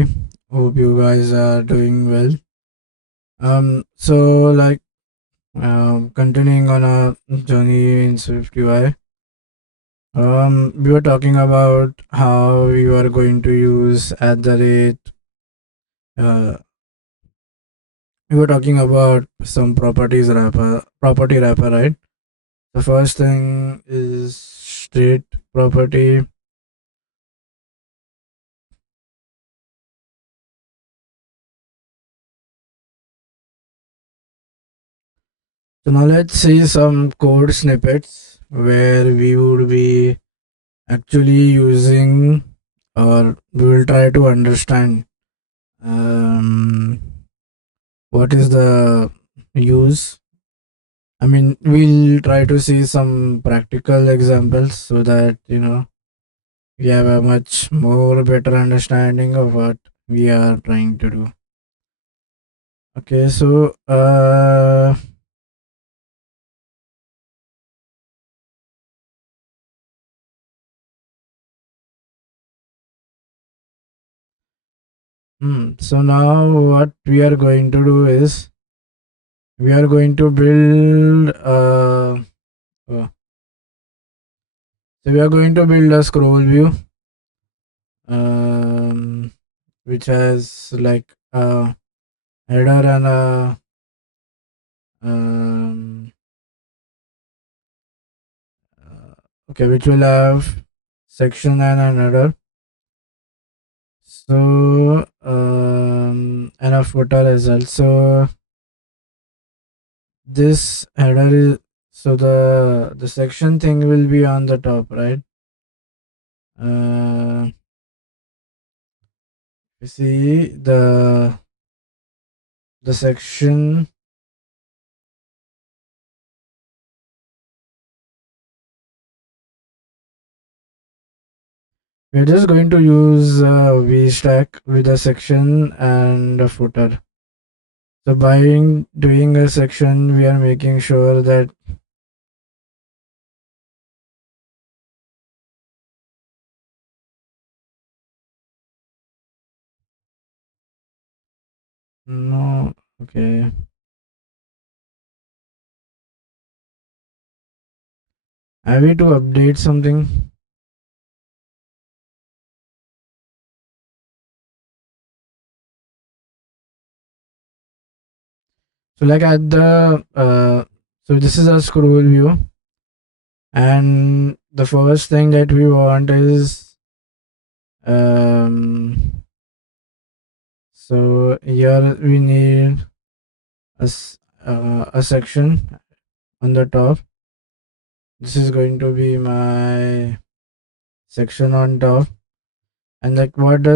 everybody. Hope you guys are doing well. So like continuing on our journey in Swift UI. We were talking about how we were going to use at the rate. Uh, we were talking about some property wrapper, right? The first thing is state property. So now let's see some code snippets where we would be actually using, or we will try to understand um, what is the use. I mean, we'll try to see some practical examples so that we have a much more better understanding of what we are trying to do. Okay, so so now what we are going to do is we are going to build oh, so we are going to build a scroll view, um, which has like a header and a um, okay, which will have section and an header. So and a footer as well. So this header is, so the section thing will be on the top, right? You see the section. We're just going to use VStack with a section and a footer. So by doing a section, we are making sure that no, okay. Have we to update something? So like at the so this is a scroll view, and the first thing that we want is so here we need a section on the top. This is going to be my section on top, and like what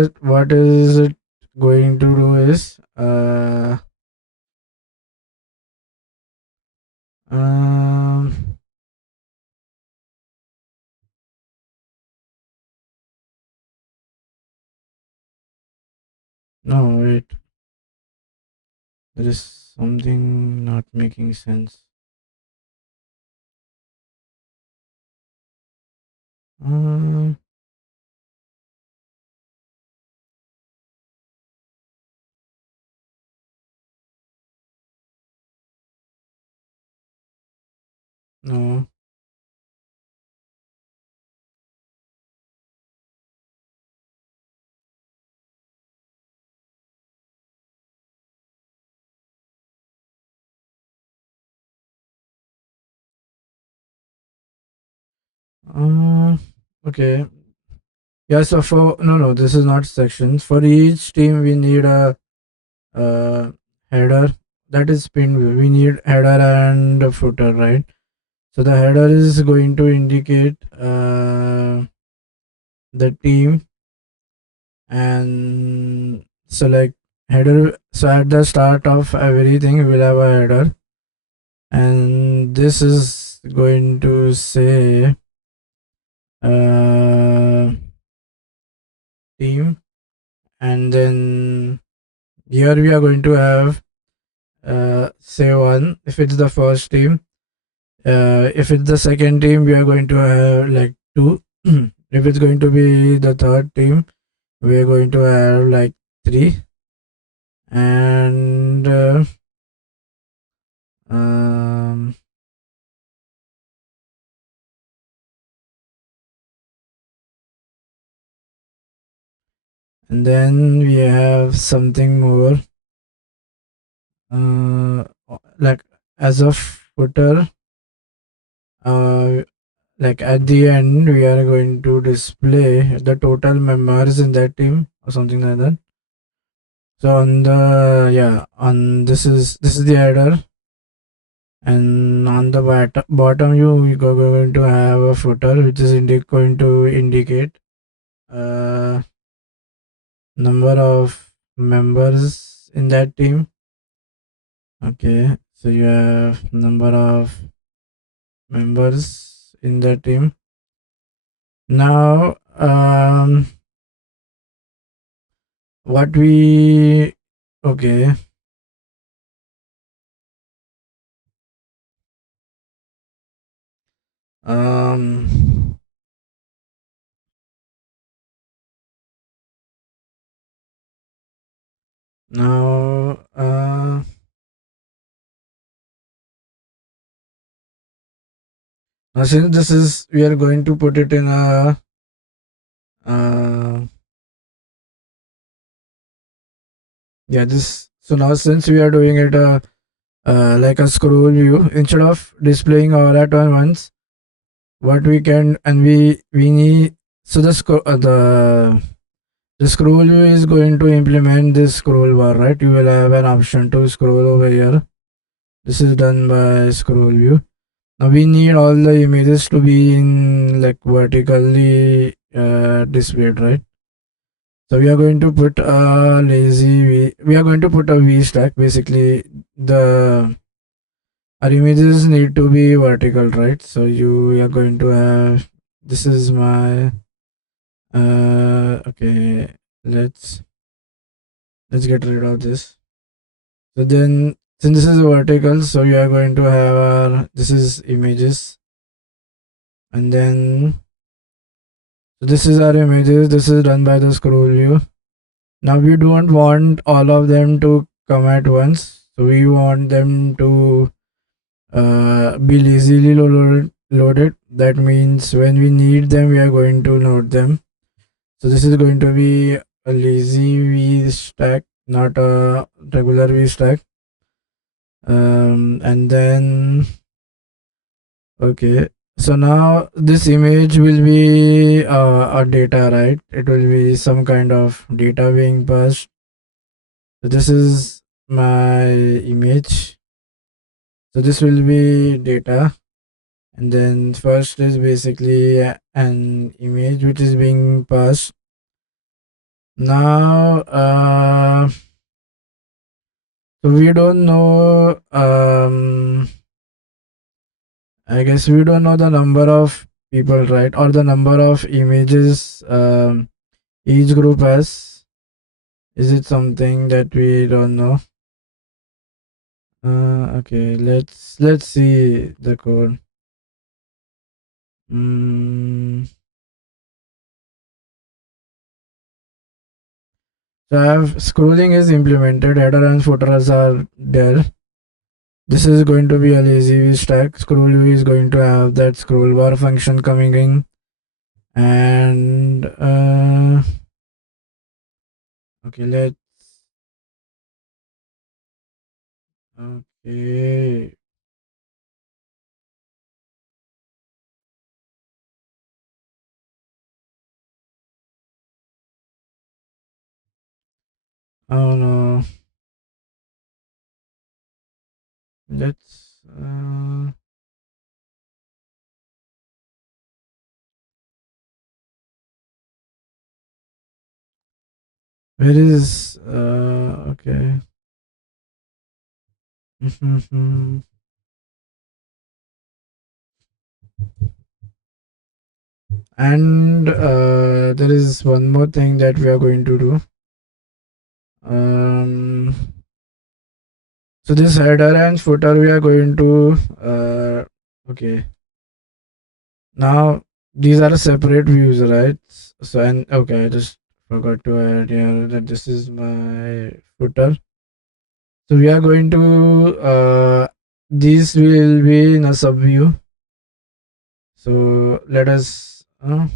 is it going to do is um no, wait, there is something not making sense. um no. Okay. Yeah, so for no, this is not sections. For each team, we need a header, that is pin view. We need header and a footer, right? So the header is going to indicate the team, and so like header. So at the start of everything, we'll have a header, and this is going to say uh, team, and then here we are going to have say one if it's the first team. If it's the second team, we are going to have like two. If it's going to be the third team, we are going to have like 3. And um, and then we have something more, uh, like as a footer, uh, like at the end we are going to display the total members in that team or something like that. So on the, yeah, on this is the header, and on the bottom you going to have a footer which is going to indicate uh, number of members in that team. Okay, so you have number of members in the team. Now, what we, okay, um, now, now since this is, we are going to put it in a, uh, yeah, this, so now since we are doing it like a scroll view, instead of displaying all at once, what we can, and we need, so the scroll view is going to implement this scroll bar, right? You will have an option to scroll over here. This is done by scroll view. Now we need all the images to be in like vertically displayed, right? So we are going to put a lazy V. We are going to put a V stack. Basically, the our images need to be vertical, right? So you are going to have, this is my okay, let's get rid of this. So then, since this is vertical, so you are going to have our, this is images, and then, so this is our images. This is done by the scroll view. Now we don't want all of them to come at once, so we want them to be lazily loaded. That means when we need them, we are going to load them. So this is going to be a lazy V stack, not a regular V stack. And then, okay, so now this image will be a data, right? It will be some kind of data being passed. So this is my image. So this will be data, and then first is basically an image which is being passed. Now, so we don't know. I guess we don't know the number of people, right? Or the number of images each group has. Is it something that we don't know? Okay, let's see the code. So I have, scrolling is implemented, header and footers are there. This is going to be a lazy V stack. Scroll view is going to have that scroll bar function coming in, and okay, okay, oh no, let's where is okay. And there is one more thing that we are going to do. So this header and footer we are going to okay. Now these are separate views, right? So, and okay, I just forgot to add here that this is my footer. So we are going to this will be in a sub view. So let us so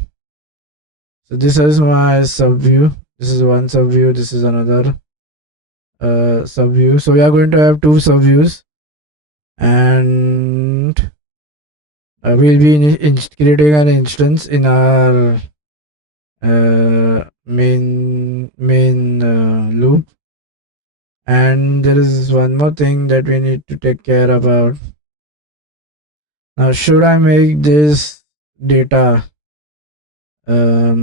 this is my sub view. This is one sub view. This is another sub view. So we are going to have two sub views, and we'll be creating an instance in our main loop. And there is one more thing that we need to take care about. Now, should I make this data a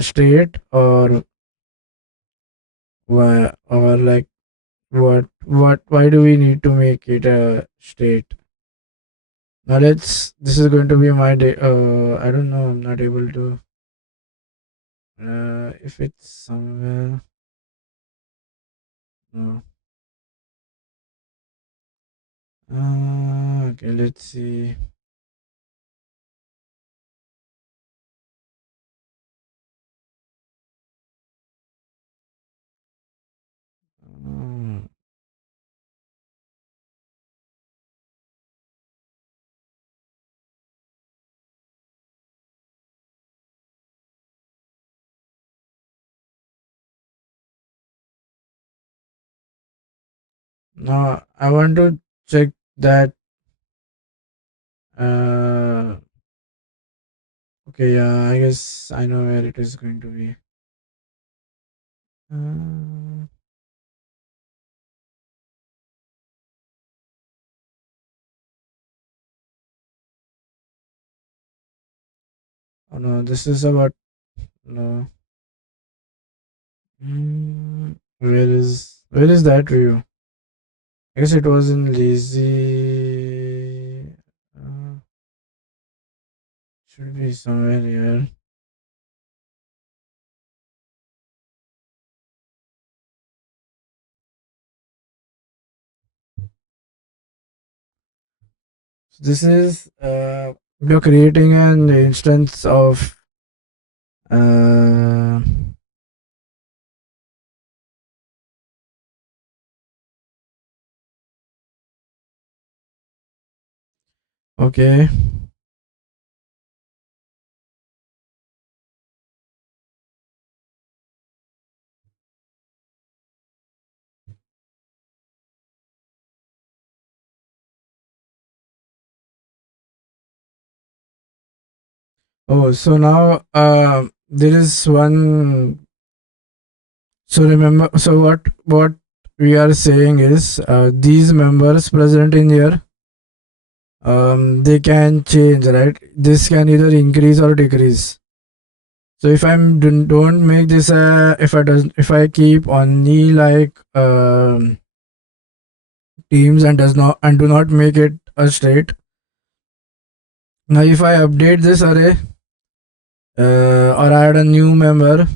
state, or like what why do we need to make it a state? Now this is going to be my day. I don't know, I'm not able to if it's somewhere. No. Okay, let's see. Mm, Now I want to check that. Uh, okay, yeah, I guess I know where it is going to be. Uh, oh no, this is about no. Where is that view? I guess it was in lazy. Should be somewhere here. So this is you're creating an instance of uh, okay. Oh, so now there is one. So remember, so what we are saying is these members present in here, they can change, right? This can either increase or decrease. So if I'm don't make this if I keep only like teams and does not and do not make it a state. Now if I update this array or add a new member,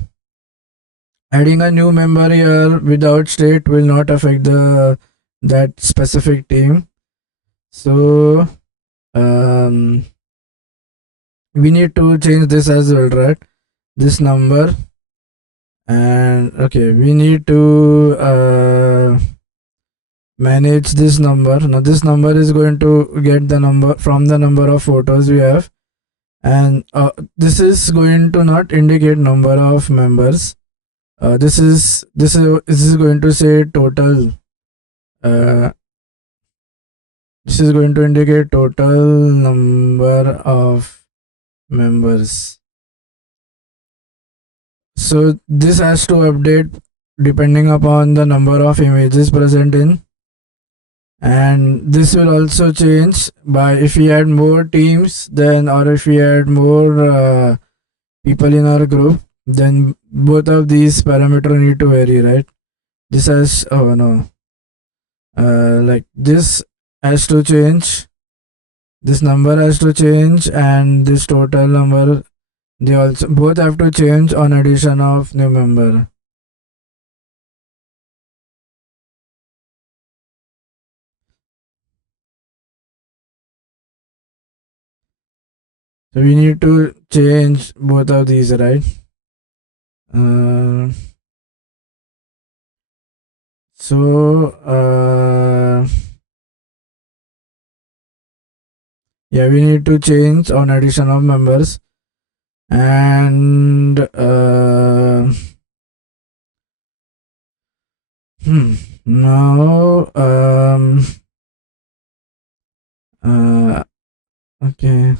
adding a new member here without state will not affect the that specific team. So um, we need to change this as well, right? This number, and okay, we need to manage this number. Now this number is going to get the number from the number of photos we have, and this is going to not indicate number of members. This is going to say total. Uh, this is going to indicate total number of members. So this has to update depending upon the number of images present in, and this will also change by if we add more teams, then or if we add more people in our group, then both of these parameter need to vary, right? This has oh no, like this has to change, this number has to change, and this total number, they also both have to change on addition of new member. So we need to change both of these, right? Uh, so yeah, we need to change on addition of members and now uh, okay.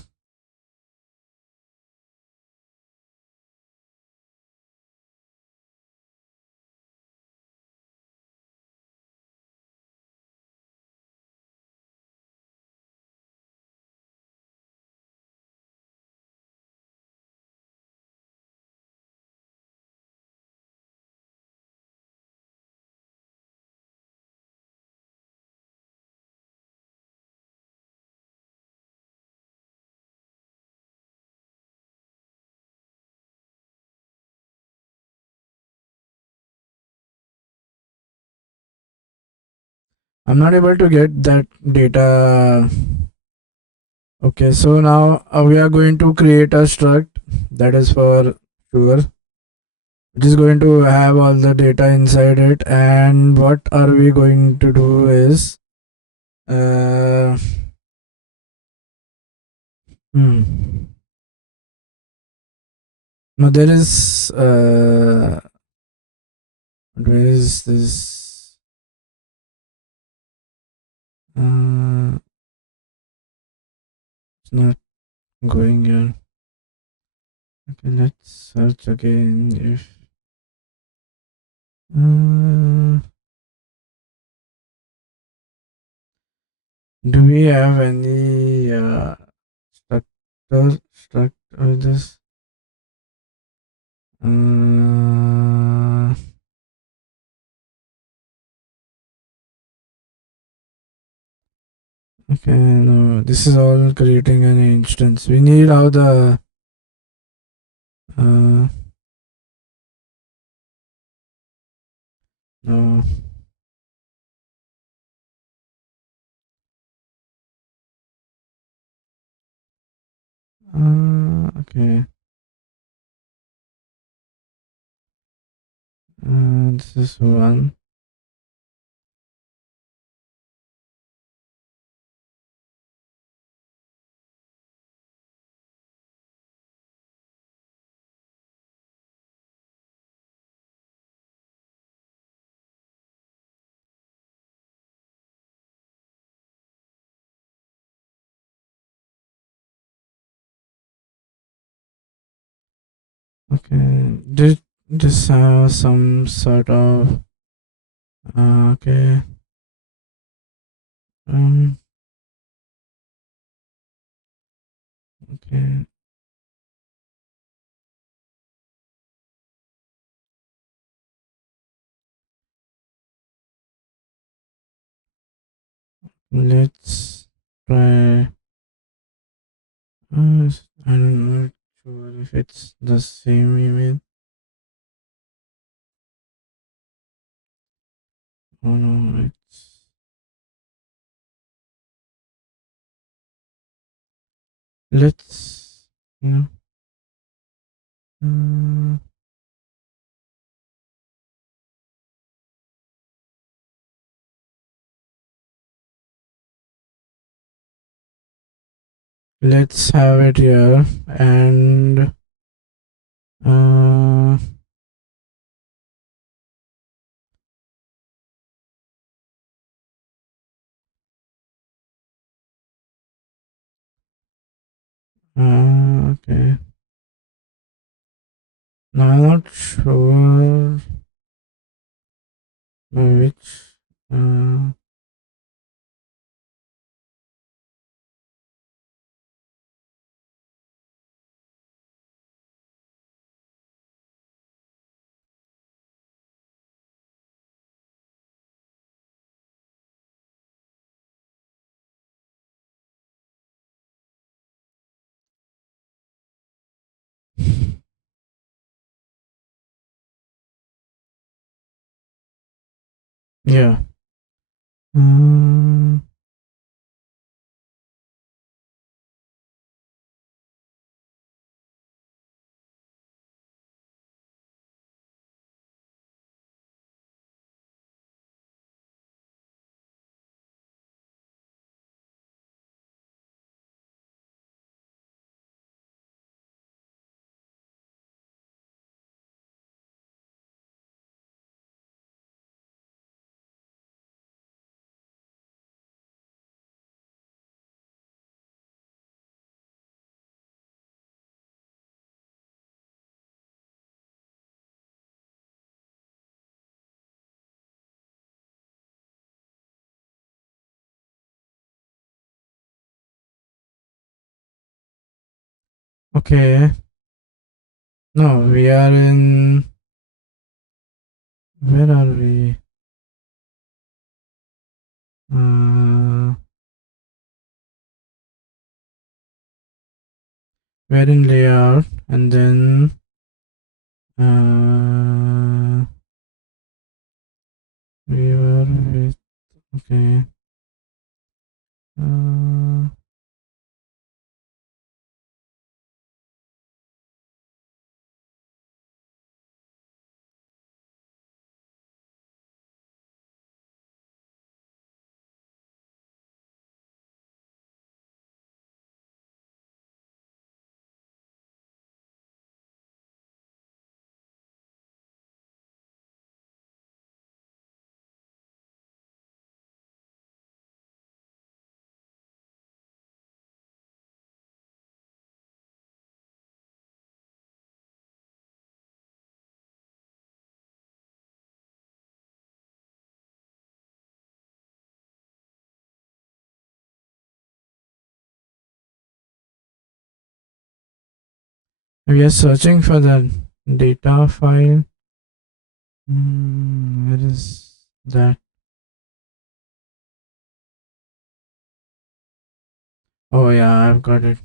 I'm not able to get that data. Okay, so now we are going to create a struct that is for sure, which is going to have all the data inside it. And what are we going to do is, uh, hmm. No, there is, where is this? It's not going here. Okay, let's search again if. Uh, do we have any struct with this? Uh, okay, no, this is all creating an instance. We need how the uh, no. Okay. This is one. Okay, just have some sort of okay. Um. Okay. Let's try. I'm not sure if it's the same email. Oh no, it's. Let's. You know. Let's have it here and uh, okay. Now I'm not sure by which. Uh, yeah. Um, Okay. No, we are in. Where are we? Uh, we're in layout, and then we were with. Okay. Uh, we are searching for the data file. Where is that? Oh yeah, I've got it.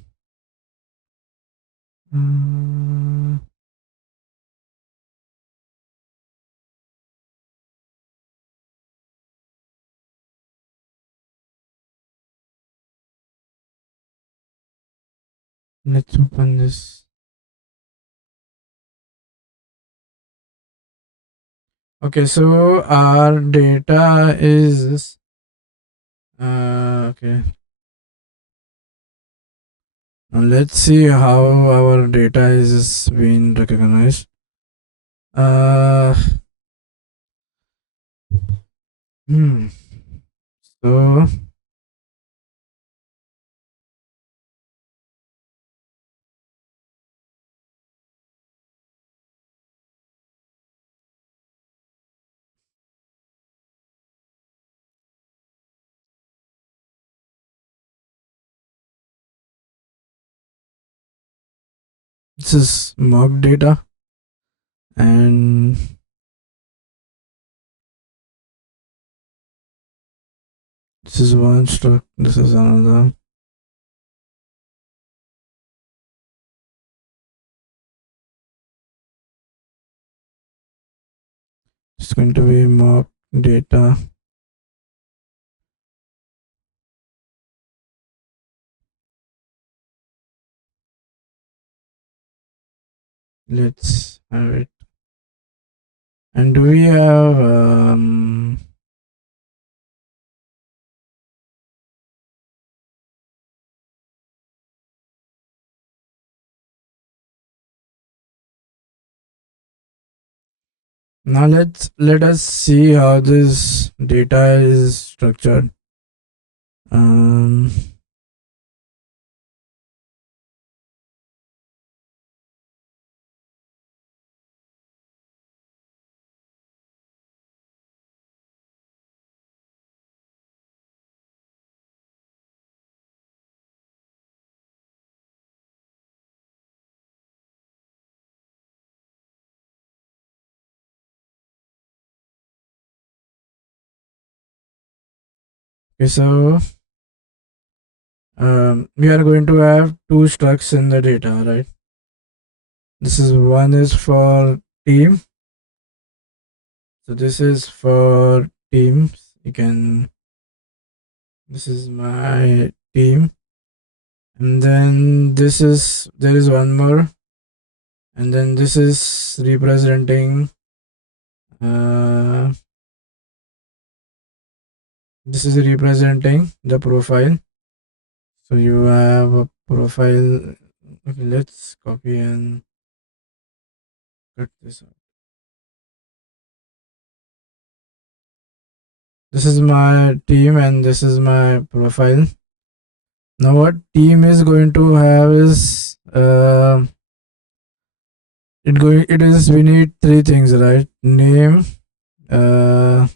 Uh, let's open this. Okay, so our data is okay. Now let's see how our data is being recognized. Uh, hmm. So this is mock data, and this is one struct. This is another. It's going to be mock data. Let's have it. And do we have now let us see how this data is structured. Um, okay, so we are going to have two structs in the data, right? This is one is for team. So this is for teams. You can. This is my team, and then there is one more, and then this is representing. Uh, this is representing the profile. So you have a profile. Okay, let's copy and cut this out. This is my team and this is my profile. Now what team is going to have is it is we need three things, right? Name, uh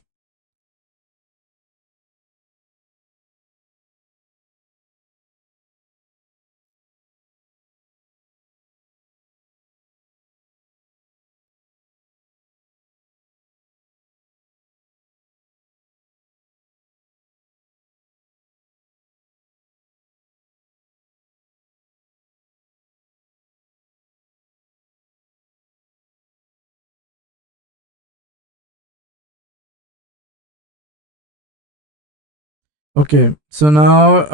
Okay, so now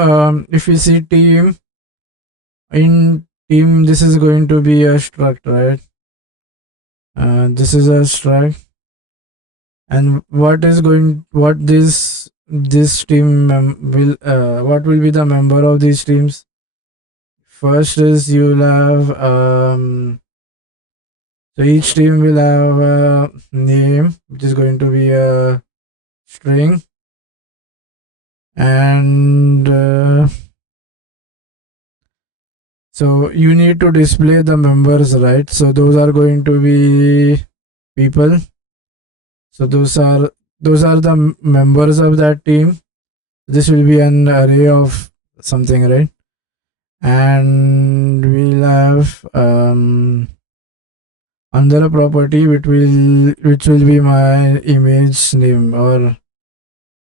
if we see team, in team this is going to be a struct, right? This is a struct, and what this team will what will be the member of these teams? First is you'll have so each team will have a name which is going to be a string, and so you need to display the members, right? So those are going to be people. So those are the members of that team. This will be an array of something, right? And we'll have another property which will be my image name, or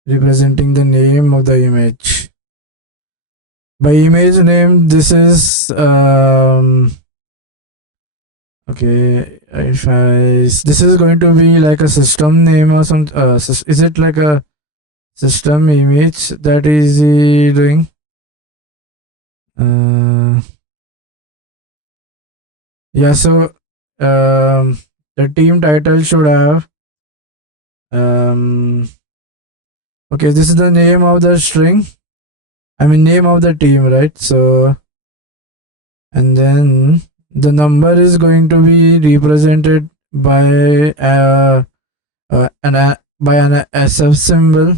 representing the name of the image. By image name, this is okay. If I this is going to be like a system name or some. Is it like a system image that is he doing? Uh, yeah. So the team title should have okay. This is the name of the string. I mean name of the team, right? So and then the number is going to be represented by by an SF symbol.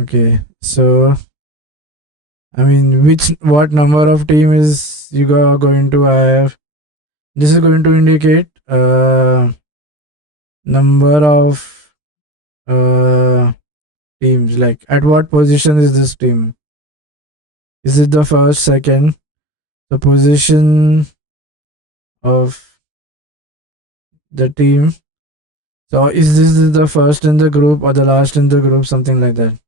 Okay, so I mean, what number of team is you are going to have? This is going to indicate number of teams. Like at what position is this team? Is it the first, second? The position of the team. So is this the first in the group or the last in the group? Something like that.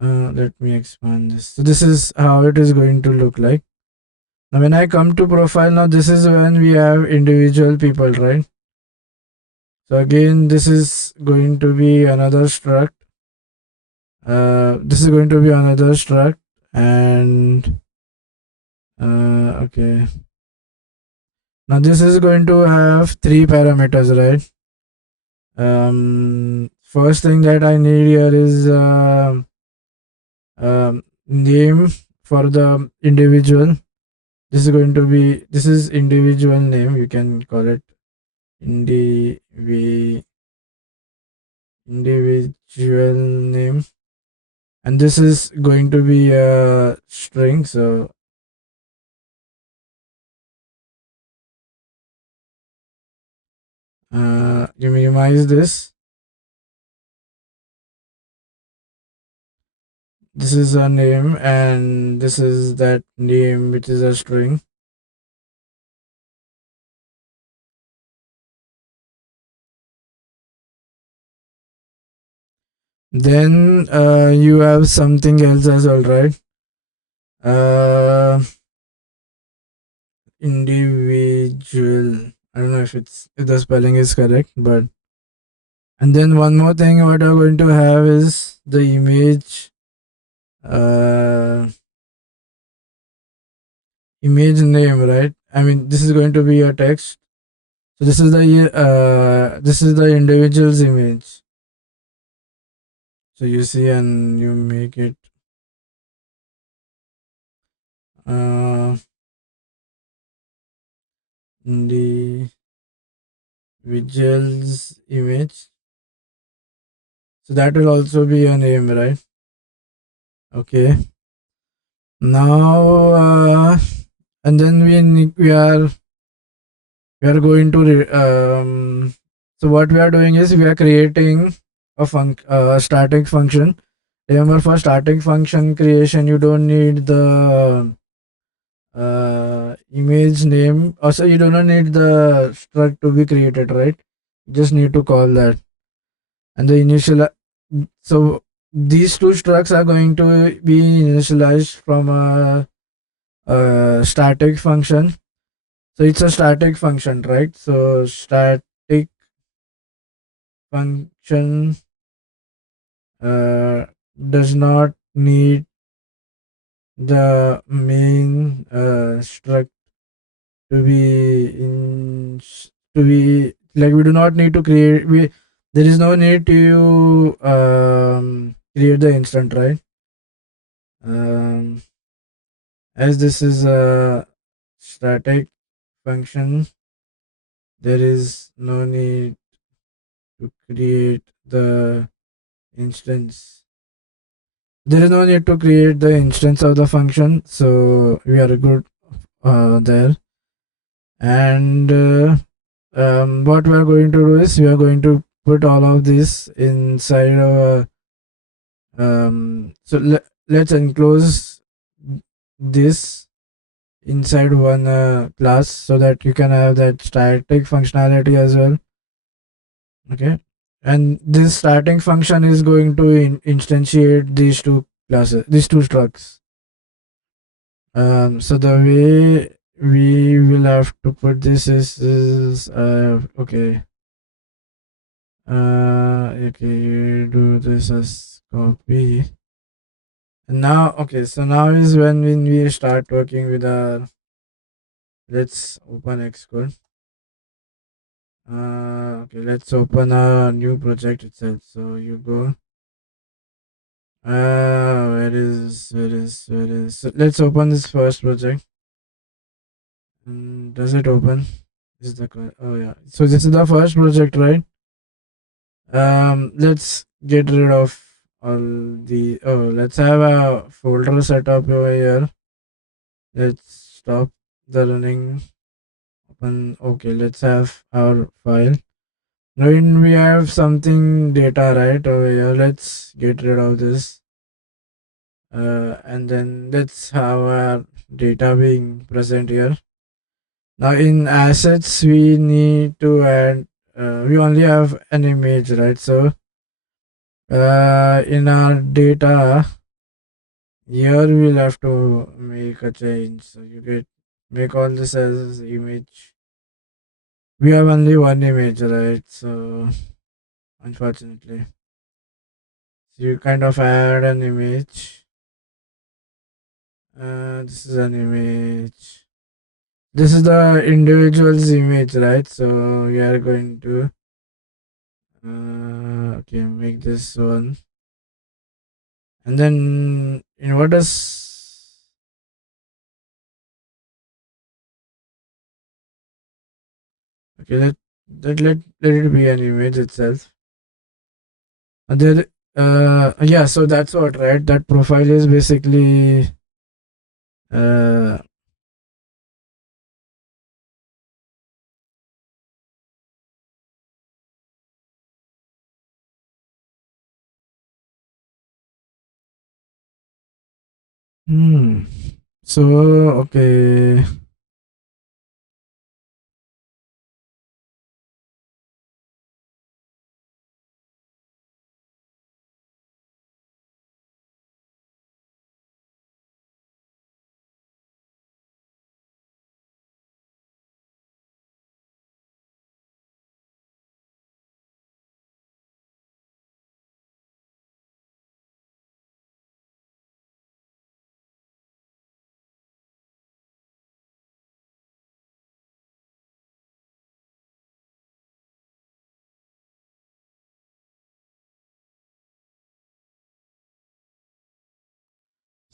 Let me expand this. So this is how it is going to look like. Now when I come to profile, now this is when we have individual people, right? So again, this is going to be another struct. This is going to be another struct, and okay. Now this is going to have three parameters, right? First thing that I need here is name for the individual. This is individual name. You can call it individual name, and this is going to be a string. So you minimize this. This is a name, and this is that name which is a string. Then you have something else as well, right? Individual. I don't know if the spelling is correct, but and then one more thing what I'm going to have is the image uh image name, right? I mean this is going to be a text. So this is the individual's image. So you see and you make it uh individual's image. So that will also be a name, right? Okay. Now and then we are going to so what we are doing is we are creating a static function. Remember, for static function creation you don't need the image name. Also you do not need the struct to be created, right? You just need to call that, and the initial so these two structs are going to be initialized from a static function. So it's a static function, right? So static function does not need the main struct to be in to be like we do not need to create we there is no need to create the instant, right? As this is a static function, there is no need to create the instance. There is no need to create the instance of the function, so we are good there. And what we are going to do is we are going to put all of this inside our let's enclose this inside one class so that you can have that static functionality as well. Okay, and this starting function is going to instantiate these two classes, these two structs. So the way we will have to put this is okay. Okay, you do this as copy. And now, okay, so now is when we start working with our. Let's open Xcode. Okay, let's open a new project itself. So you go. Where is? So let's open this first project. Does it open? Oh yeah. So this is the first project, right? Let's get rid of all the. Oh, let's have a folder set up over here. Let's stop the running. Open. Okay, let's have our file. When we have something data right over here, let's get rid of this. And then let's have our data being present here. Now in assets, we need to add. We only have an image, right? So in our data here, we'll have to make a change. So you get make all this as image. We have only one image, right? So unfortunately, so you kind of add an image. This is an image. This is the individual's image, right? So we are going to okay, make this one, and then in what does okay let it be an image itself. And there yeah, so that's what, right? That profile is basically uh hmm. So okay.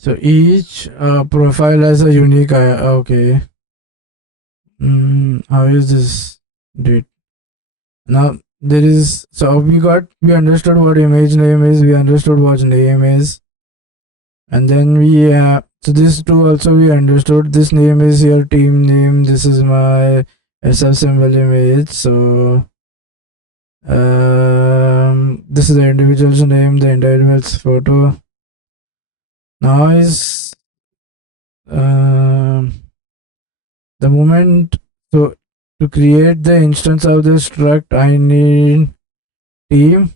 So each profile has a unique okay. How is this date? Now there is so we understood what image name is, we understood what name is, and then we so this too also we understood this name is your team name. This is my SF symbol image. So this is the individual's name, the individual's photo. Now is um the moment so to create the instance of this struct, I need team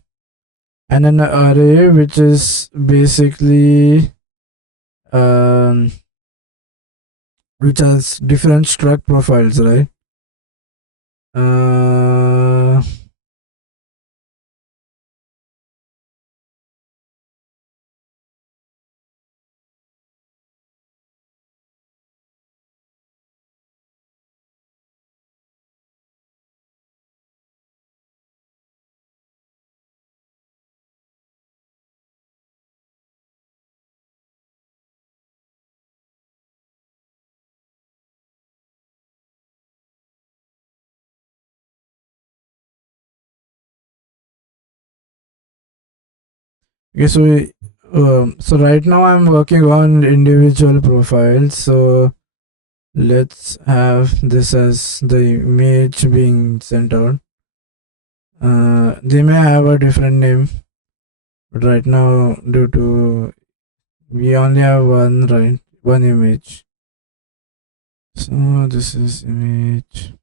and an array which is basically um, which has different struct profiles, right? Uh, Okay, so right now I'm working on individual profiles. So let's have this as the image being sent out. They may have a different name, but right now, due to we only have one, right, one image. So this is image.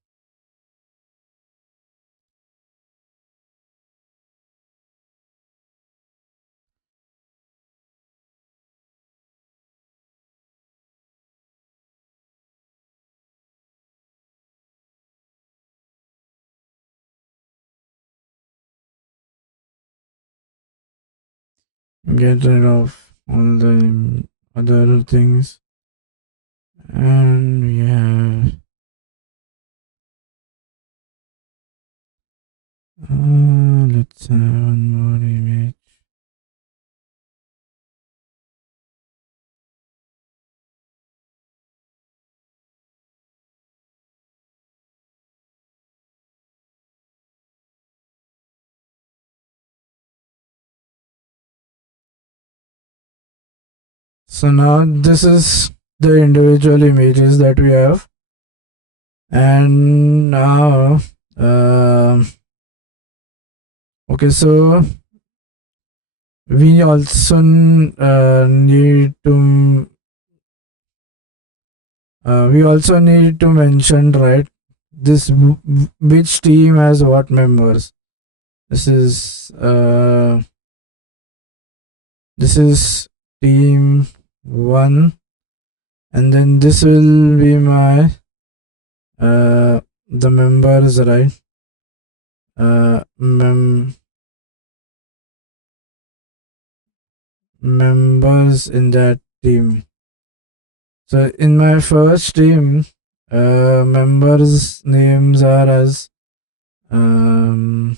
Get rid of all the other things, and we have let's have one more image. So now this is the individual images that we have, and now okay, so we also need to mention, right, this which team has what members. This is team 1, and then this will be my the members, right, uh, mem- members in that team. So in my first team, members names are as um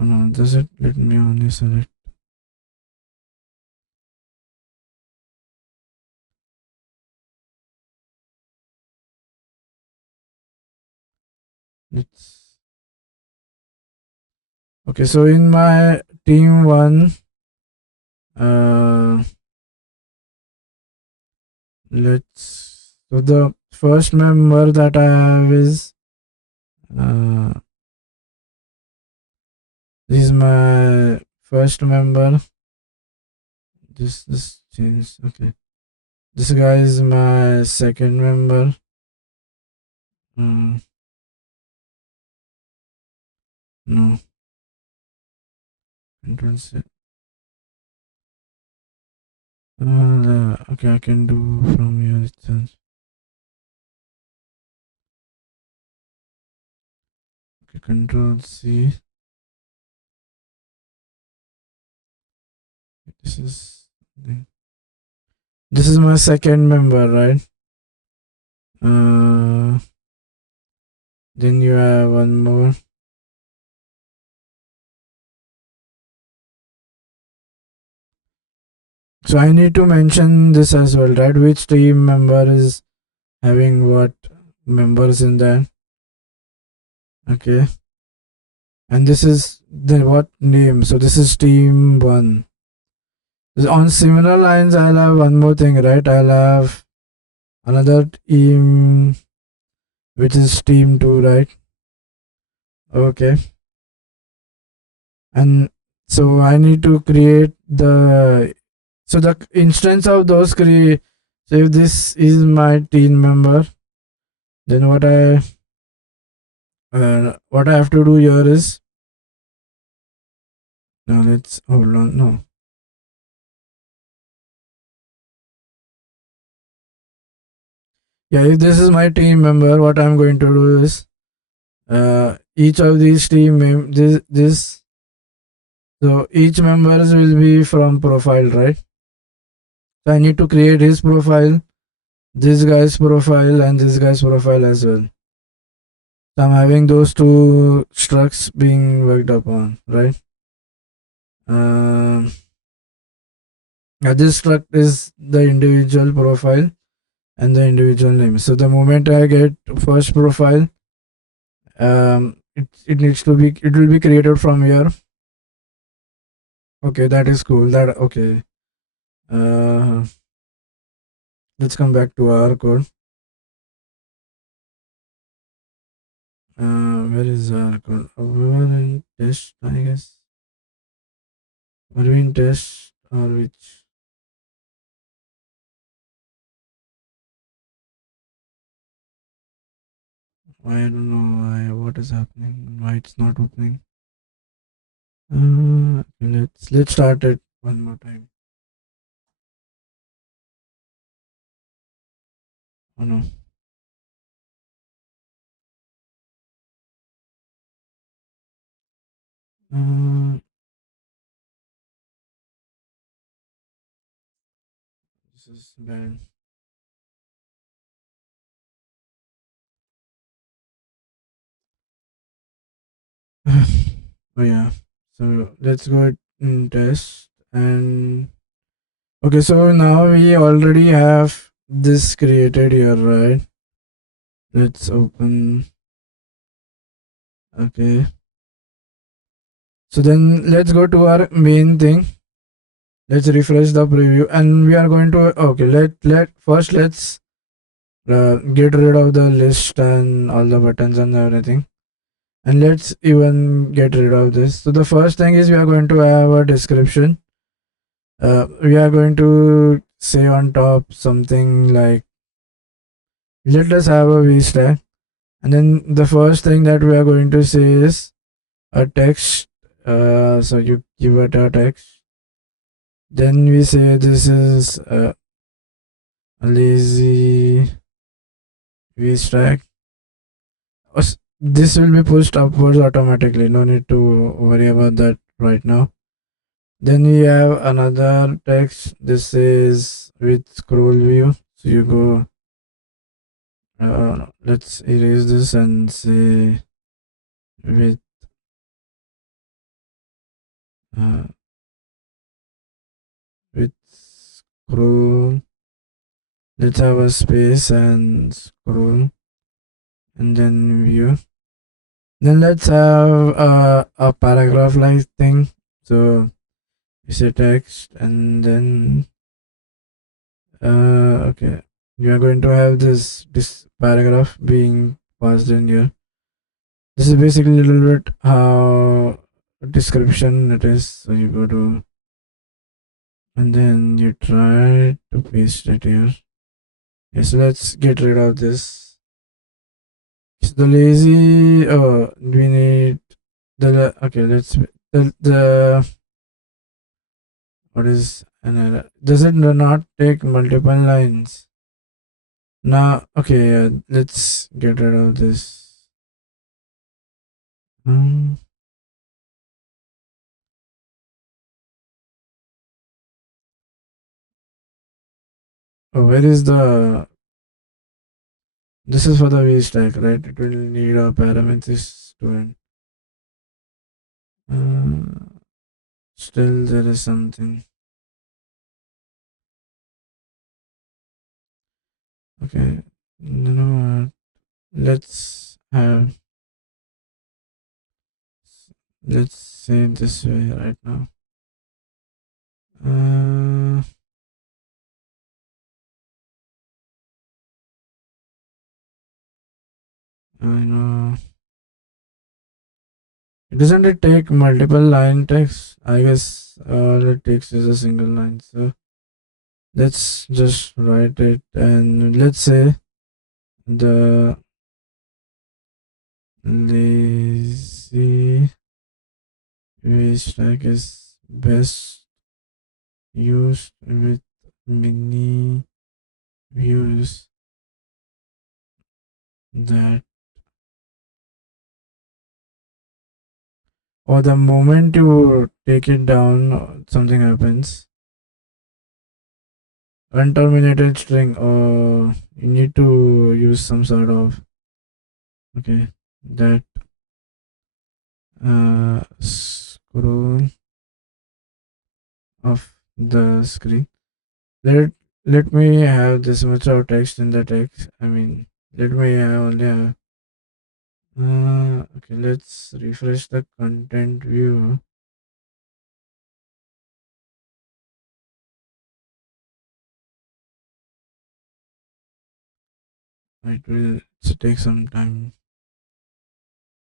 oh no, does it let me only select. It's okay. So in my team 1, uh let's so the first member that I have is uh this is my first member. This change. Okay, this guy is my second member. No, control set. Okay, I can do from here itself. Okay, control C. This is this is my second member, right? Uh, then you have one more. So I need to mention this as well, right? Which team member is having what members in that? Okay, and this is the what name? So this is team 1. On similar lines, I'll have one more thing, right? I'll have another team which is team 2, right? Okay, and so I need to create the instance of those create. So if this is my team member, then what I have to do here is, no, let's hold on. No, yeah, if this is my team member, what I'm going to do is each of these this so each members will be from profile, right? So I need to create his profile, this guy's profile, and this guy's profile as well. So I'm having those two structs being worked upon, right? Um, this struct is the individual profile and the individual name. So the moment I get first profile, it needs to be, it will be created from your, okay, that is cool, that okay. uh let's come back to our code. Where is our code? We were in test, I guess. Were we in test or which? I don't know why, what is happening, why it's not opening. Let's start it one more time. Oh no. uh, this is bad. Oh yeah, so let's go and test. And okay, so now we already have this created here, right? Let's open. Okay, so then let's go to our main thing. Let's refresh the preview, and we are going to, okay, let first let's get rid of the list and all the buttons and everything, and let's even get rid of this. So the first thing is we are going to have a description. We are going to say on top something like, let us have a v stack, and then the first thing that we are going to say is a text. So you give it a text, then we say this is a lazy v stack. This will be pushed upwards automatically, no need to worry about that right now. Then we have another text. This is with scroll view, so you go, let's erase this and say with uh, with scroll. Let's have a space and scroll, and then view. Then let's have a paragraph like thing. So we say text, and then okay, you are going to have this paragraph being passed in here. This is basically a little bit how description it is. So you go to, and then you try to paste it here. Yes, let's get rid of this. So the lazy, oh, we need the, okay, let's, the what is an error? Does it not take multiple lines? Now, okay, yeah, let's get rid of this. Um, oh, where is the, this is for the v stack, right? It will need a parametric student. Uh, Still there is something. Okay, you know what? Let's have, let's say it this way right now. Uh, I know. Doesn't it take multiple line text? I guess all it takes is a single line. So let's just write it, and let's say the lazy v stack is best used with many views that, or the moment you take it down, something happens. Unterminated string, or you need to use some sort of, okay, that scroll of the screen. Let let me have this much of text in the text. I mean, let me have only have Okay, let's refresh the content view. It will take some time.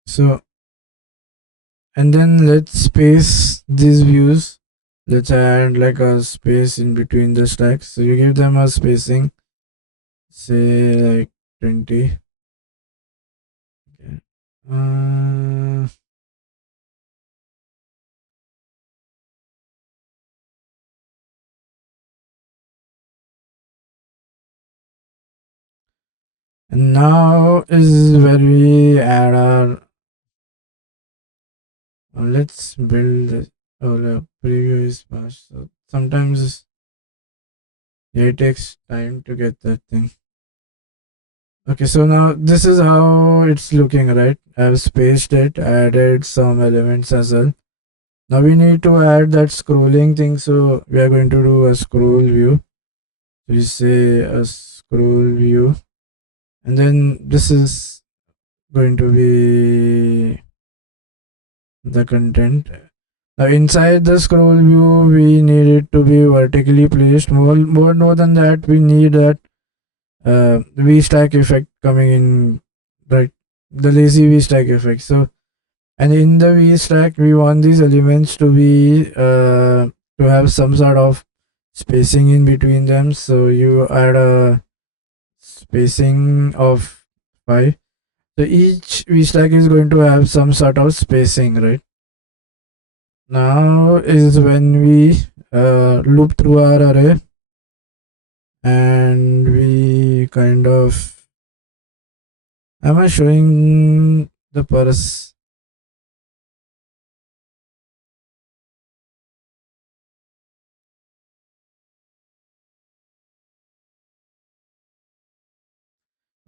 So, and then let's space these views. Let's add like a space in between the stacks. So you give them a spacing, say like 20. Okay. Uh, and now is where we add our. Let's build this. Oh, the preview is fast. So sometimes yeah, it takes time to get that thing. Okay, so now this is how it's looking, right? I've spaced it, added some elements as well. Now we need to add that scrolling thing, so we are going to do a scroll view. We say a scroll view, and then this is going to be the content. Now inside the scroll view, we need it to be vertically placed. More than that, we need that V stack effect coming in, right? The lazy V stack effect. So, and in the V stack, we want these elements to be to have some sort of spacing in between them. So you add a spacing of 5. So each V stack is going to have some sort of spacing, right? Now is when we loop through our array and we kind of. Am I showing the purse?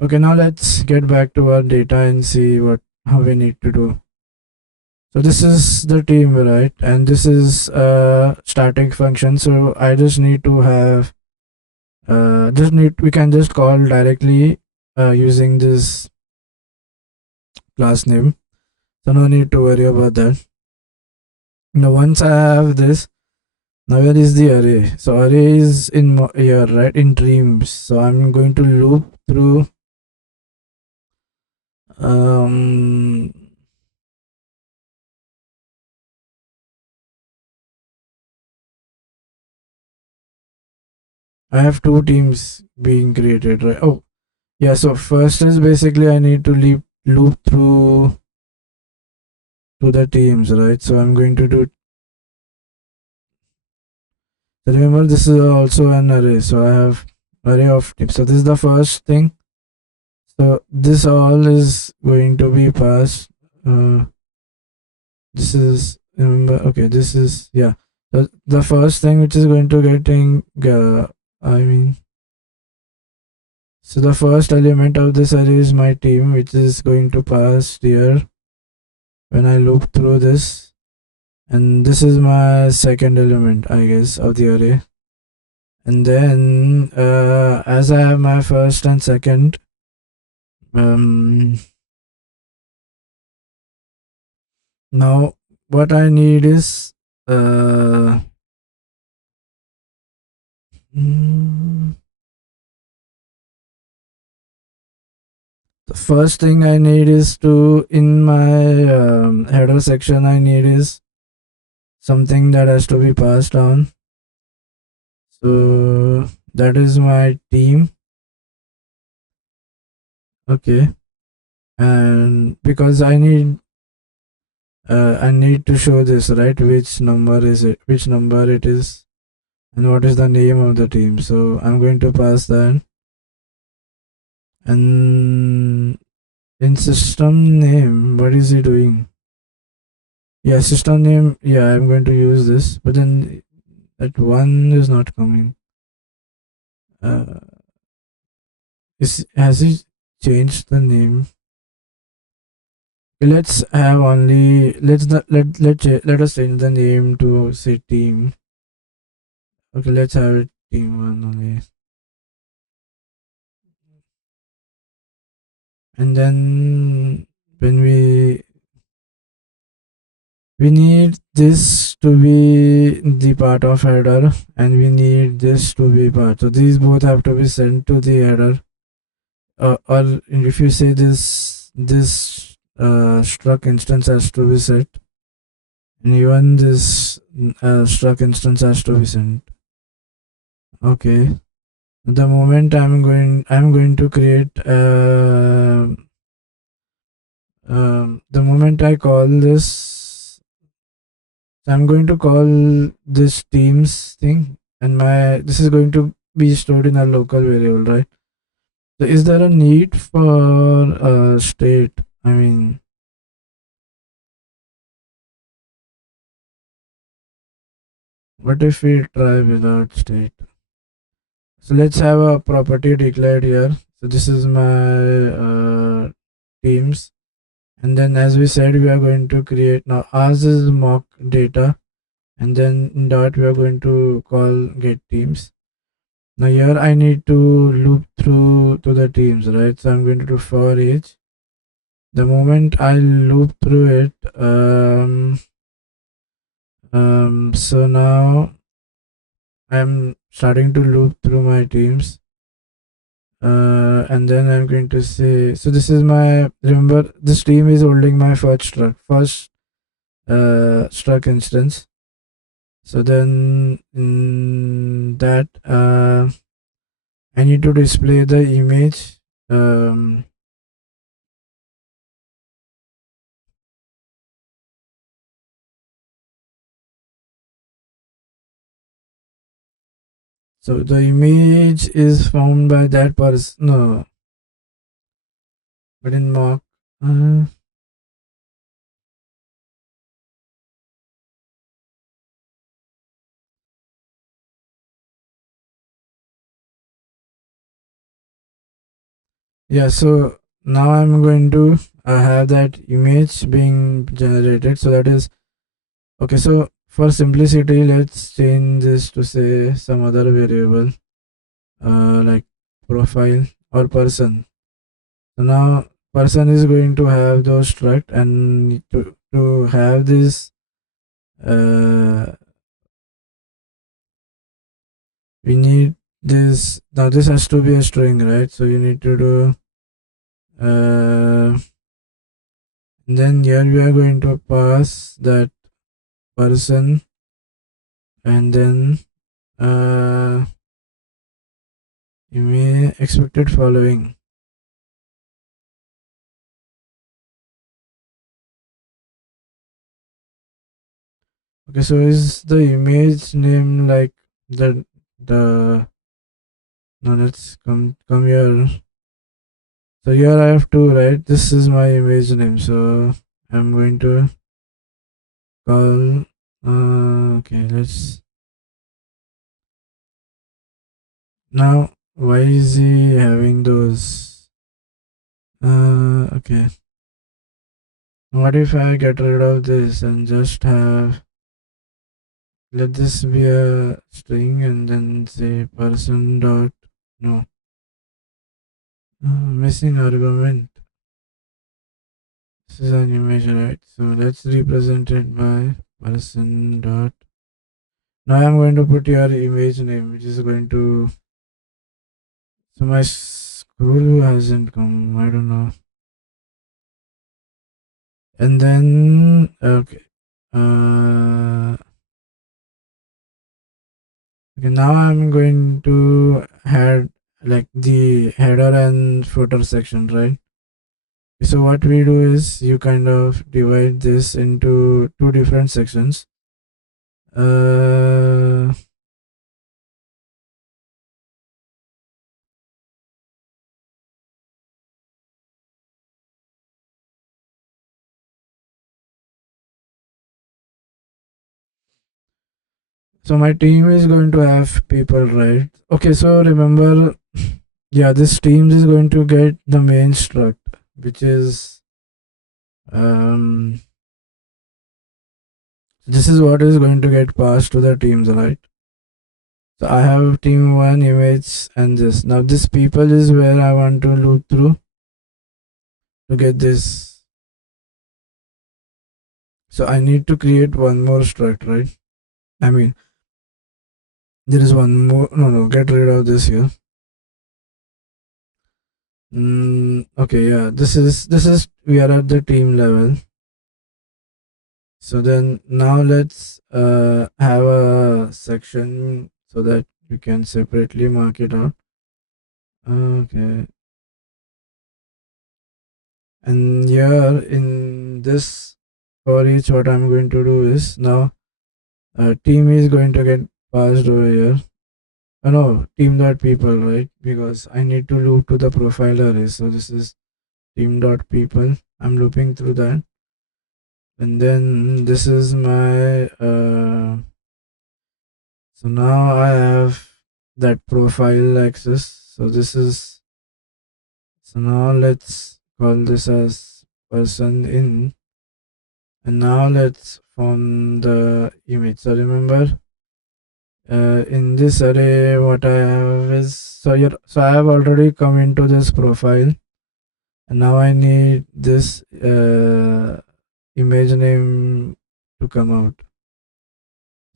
Okay, now let's get back to our data and see what how we need to do. So this is the team, right? And this is a static function. So I just need to have just need we can just call directly using this class name. So no need to worry about that. Now once I have this, now where is the array? So array is in here, right? In dreams. So I'm going to loop through um I have two teams being created, right? Oh, yeah. So first is basically I need to loop through to the teams, right? So I'm going to do. So remember, this is also an array. So I have array of teams. So this is the first thing. So this all is going to be passed. This is remember. Okay, this is yeah. The first thing which is going to getting. I mean, so the first element of this array is my team, which is going to pass here when I loop through this. And this is my second element, I guess, of the array. And then as I have my first and second, um, now what I need is mm, the first thing I need is to in my header section I need is something that has to be passed down. So that is my team. Okay, and because I need to show this, right? Which number is it? Which number it is, and what is the name of the team? So I'm going to pass that. And in system name, what is he doing? Yeah, system name. Yeah, I'm going to use this, but then that one is not coming. Uh, is has he changed the name? Let's have only let's not, let us change the name to say team. Okay, let's have it team one only. And then when we need this to be the part of header, and we need this to be part, so these both have to be sent to the header. Or if you say this struct instance has to be set, and even this struct instance has to be sent. Okay, the moment I'm going to create the moment I call this, I'm going to call this teams thing, and my this is going to be stored in a local variable, right? So is there a need for state? I mean, what if we try without state? So let's have a property declared here. So this is my teams, and then as we said, we are going to create now. Ours is mock data, and then in dot we are going to call get teams. Now here I need to loop through to the teams, right? So I'm going to do for each. The moment I loop through it, so now I'm starting to loop through my teams, and then I'm going to say, so this is my, remember this team is holding my first struct instance. So then in that I need to display the image. So the image is found by that person. No, but in mock. Uh, yeah, so now I'm going to have that image being generated. So that is okay. So for simplicity, let's change this to say some other variable, like profile or person. So now person is going to have those struct, and to have this uh, we need this. Now this has to be a string, right? So you need to do and then here we are going to pass that person, and then you may expected following. Okay, so is the image name like the now let's come here. So here I have to write this is my image name. So I'm going to call okay, let's now why is he having those okay, what if I get rid of this and just have, let this be a string and then say person dot, no, missing argument. This is an image, right? So let's represent it by person dot. Now I'm going to put your image name, which is going to, so my school hasn't come, I don't know. And then okay, okay, now I'm going to add like the header and footer section, right? So what we do is you kind of divide this into two different sections. Uh, so my team is going to have people, right? Okay, so remember, yeah, this team is going to get the main struct, which is this is what is going to get passed to the teams, right? So I have team one image and this. Now this people is where I want to loop through to get this. So I need to create one more struct, right? I mean, there is one more. No, no, get rid of this here. Okay, yeah. This is we are at the team level. So then now let's have a section so that you can separately mark it out. Okay. And here in this for each, what I'm going to do is now team is going to get passed over here. No, team dot people, right? Because I need to loop to the profile array. So this is team dot people. I'm looping through that, and then this is my so now I have that profile access. So this is so now let's call this as person in, and now let's form the image. So remember, in this array, what I have is so I have already come into this profile, and now I need this image name to come out.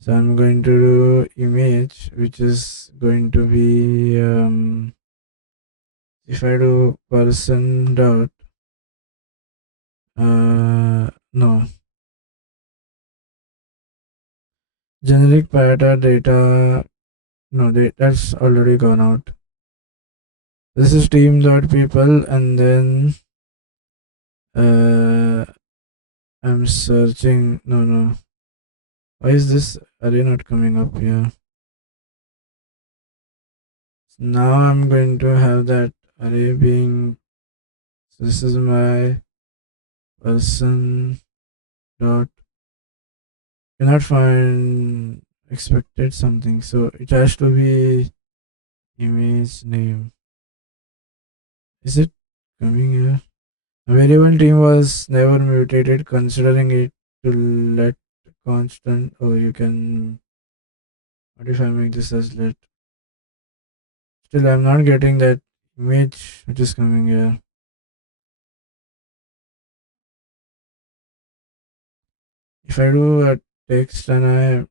So I'm going to do image, which is going to be if I do person dot no generic parameter data, no, that's already gone out. This is team dot people, and then uh, I'm searching. No. Why is this array not coming up here? So now I'm going to have that array being. So this is my person dot. Cannot find expected something. So it has to be image name. Is it coming here? A variable team was never mutated, considering it to let constant. Oh, you can. What if I make this as let? Still, I'm not getting that image which is coming here. If I do a text and I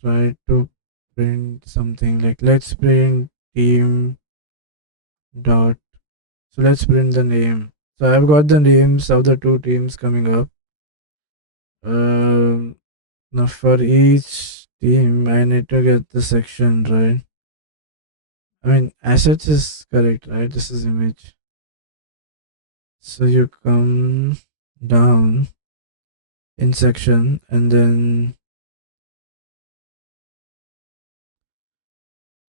try to print something like let's print team dot. So let's print the name. So I've got the names of the two teams coming up. Um, Now for each team, I need to get the section right. I mean, assets is correct, right? This is image. So you come down in section, and then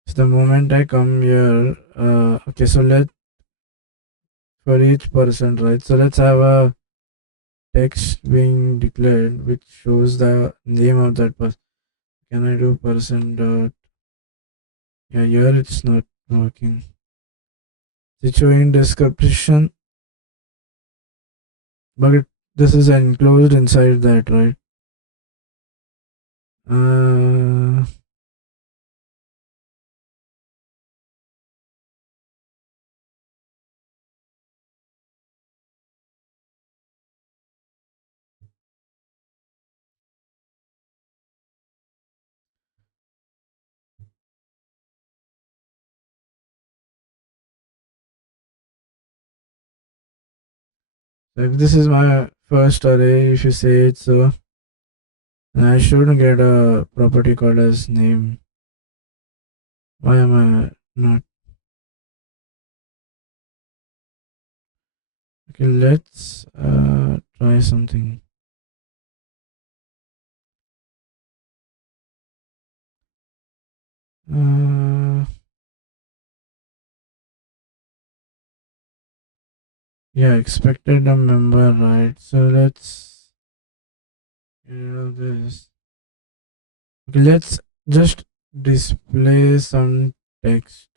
so the moment I come here, okay, so let for each person, right? So let's have a text being declared which shows the name of that person. Can I do person dot? Yeah, here it's not working. It's showing description, but this is enclosed inside that, right? Uh, if this is my first array, if you say it so, then I should get a property called as name. Why am I not? Okay, let's try something. Uh, yeah, expected a member, right? So let's get rid of this. Okay, let's just display some text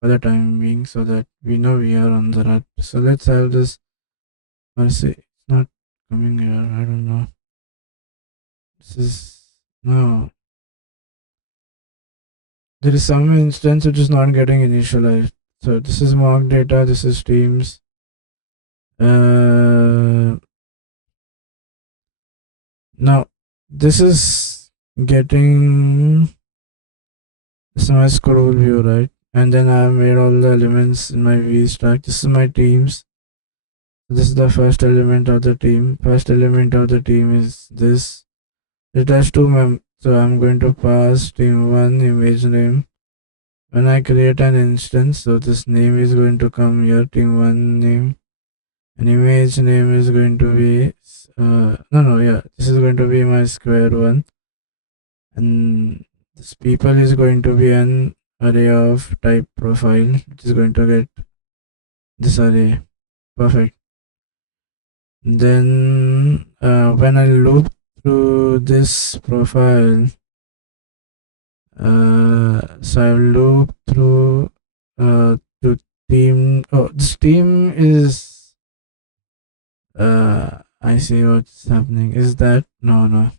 for the time being so that we know we are on the right. So let's have this. Mercy, it's not coming here. I don't know. This is no. There is some instance which is not getting initialized. So this is mock data. This is Teams. Uh, Now, this is getting this is my scroll view, right? And then I have made all the elements in my V stack. This is my teams. This is the first element of the team. First element of the team is this. It has two so I'm going to pass team1 image name. When I create an instance, so this name is going to come here, team1 name. And image name is going to be yeah, this is going to be my square one. And this people is going to be an array of type profile, which is going to get this array. Perfect. Then when I loop through this profile, so I loop through to team. Oh, this team is I see what's happening. Is that no?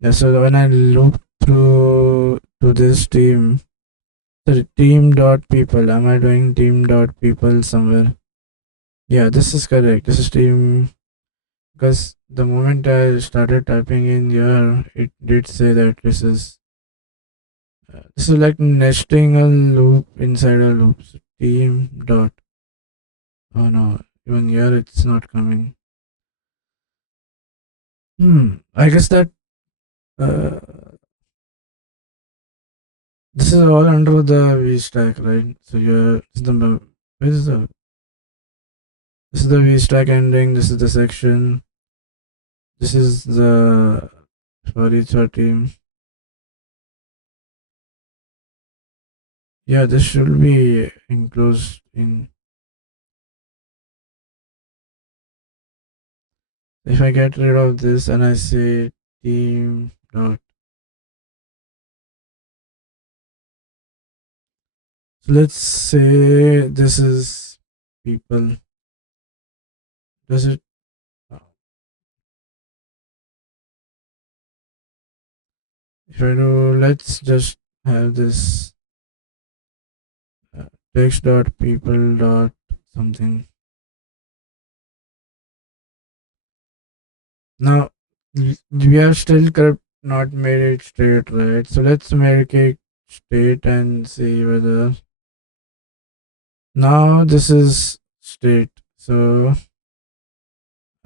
Yeah, so when I loop through to this team, sorry, team dot people. Am I doing team dot people somewhere? Yeah, this is correct. This is team because the moment I started typing in here, it did say that this is like nesting a loop inside a loop. So team dot. Oh no, even here it's not coming. I guess that uh, this is all under the V stack, right? So here is the where is the this is the V stack ending. This is the section. This is the for each team. Yeah, this should be enclosed in. If I get rid of this and I say team dot, so let's say this is people. Does it? If I do, let's just have this uh, text dot people dot something. Now we have still not made it straight, right? So let's make it straight and see whether now this is straight. So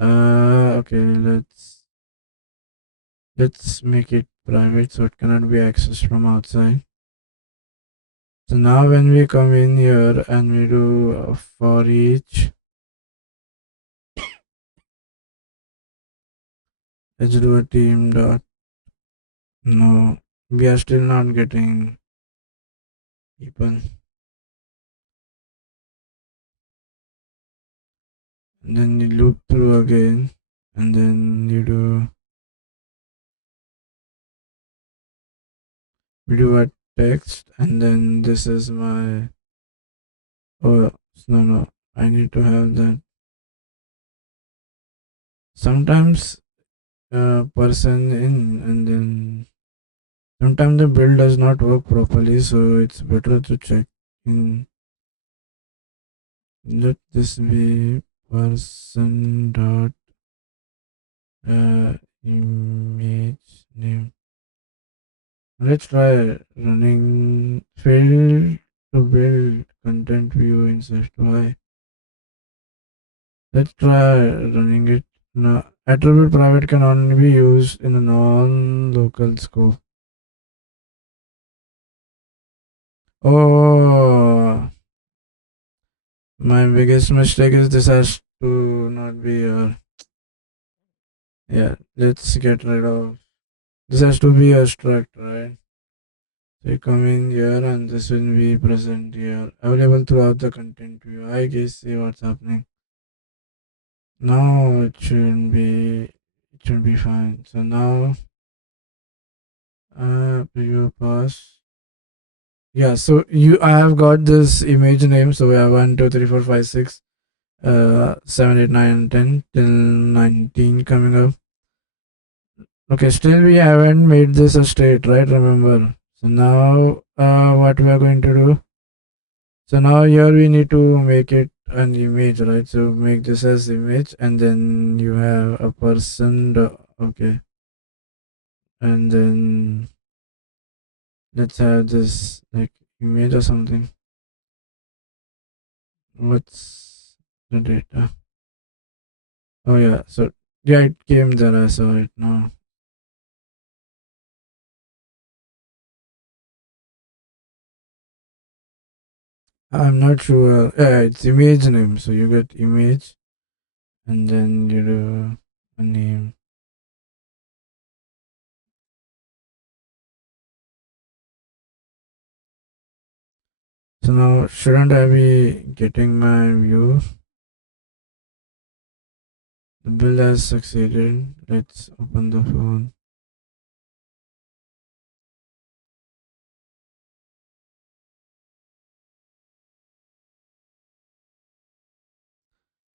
okay, let's make it private so it cannot be accessed from outside. So now when we come in here and we do for each, let's do a team dot. No, we are still not getting people. And then you loop through again, and then we do a text, and then this is my oh no, I need to have that. Sometimes person in, and then sometimes the build does not work properly, so it's better to check in. Let this be person dot image name. Let's try running failed to build content view in Why? Let's try running it. No, attribute private can only be used in a non-local scope. Oh, my biggest mistake is this has to not be here. Yeah, let's get rid of. This has to be a struct, right? So you come in here and this will be present here. Available throughout the content view. I guess see what's happening. Now it should be fine. So now preview pass. Yeah, so I have got this image name. So we have 1, 2, 3, 4, 5, 6, 7, 8, 9, 10 till 19 coming up. Okay, still we haven't made this a state, right? Remember. So now what we are going to do. So now here we need to make it an image, right? So make this as image, and then you have a person. Okay, and then let's have this like image or something. What's the data? Oh yeah, so yeah, it came there. I saw it now. I'm not sure. Yeah, it's image name. So you get image, and then you do a name. So now, shouldn't I be getting my view? The build has succeeded. Let's open the phone.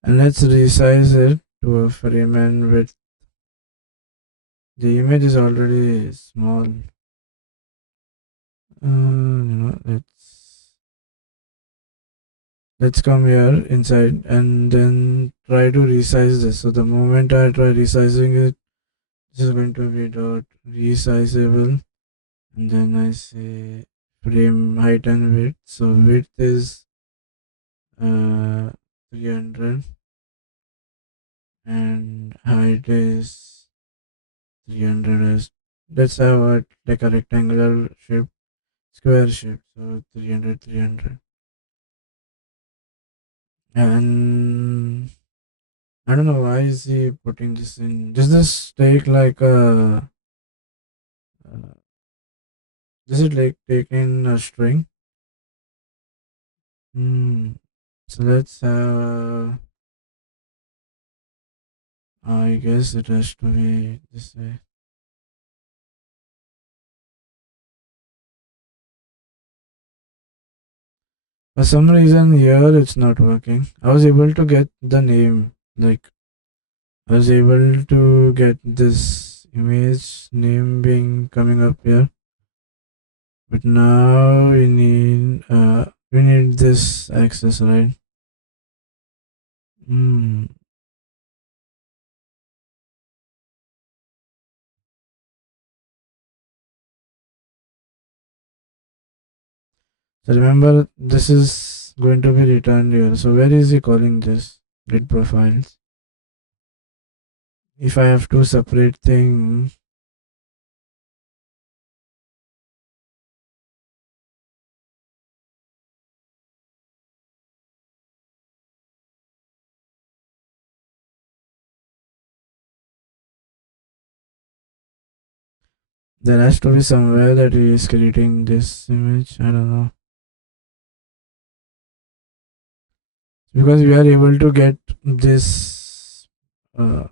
And let's resize it to a frame and width. The image is already small. Let's come here inside and then try to resize this. So the moment I try resizing it, this is going to be dot resizable, and then I say frame height and width. So width is 300 and height is 300 as let's have a like a rectangular shape, square shape. So 300, 300. And I don't know why is he putting this in. Does this take like a does it like take in a string? Hmm. So let's have I guess it has to be this way. For some reason here it's not working. I was able to get the name. Like I was able to get this image name being coming up here. But now we need this access, right? Hmm. So remember this is going to be returned here. So where is he calling this? Grid profiles. If I have two separate things, there has to be somewhere that he is creating this image. I don't know. Because we are able to get this uh,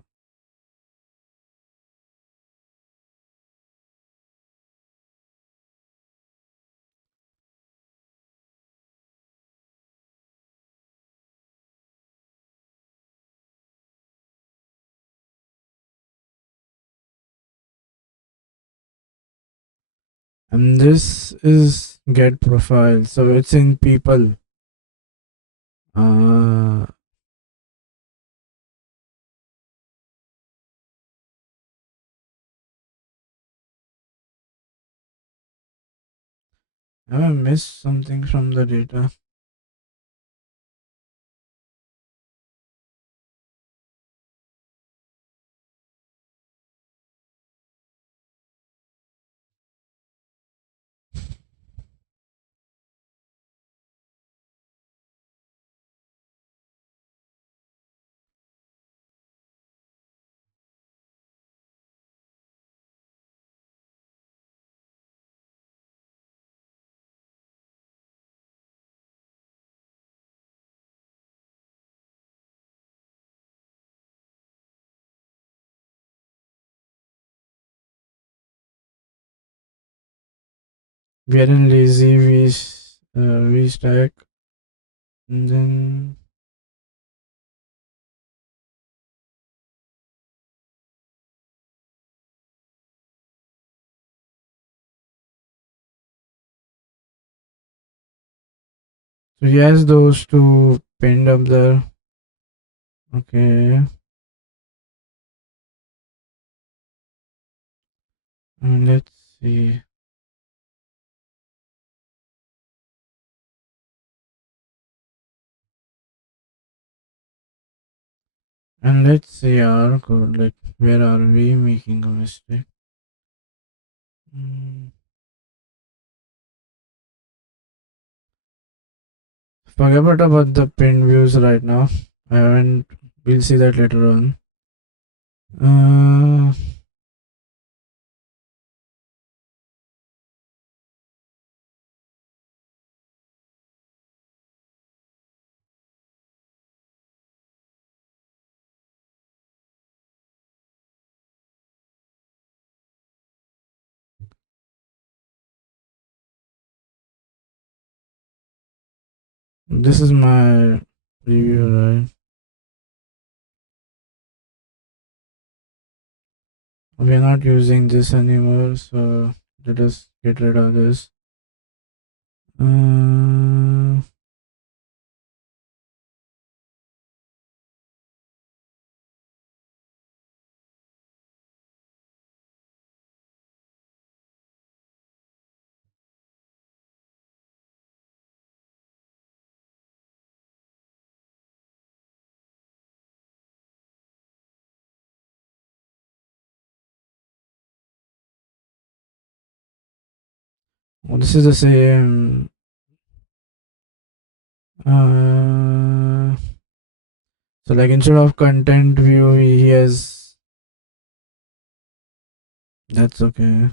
and this is get profile. So it's in people. Uh, have I missed something from the data? We are in lazy v stack, and then so he has those two pinned up there. Okay. And let's see. And let's see our code. Like, where are we making a mistake? Mm, Forget about the pinned views right now. I haven't. We'll see that later on. Uh, this is my preview, right? We're not using this anymore, so let us get rid of this. Uh, this is the same. Uh, so like instead of content view, he has. That's okay.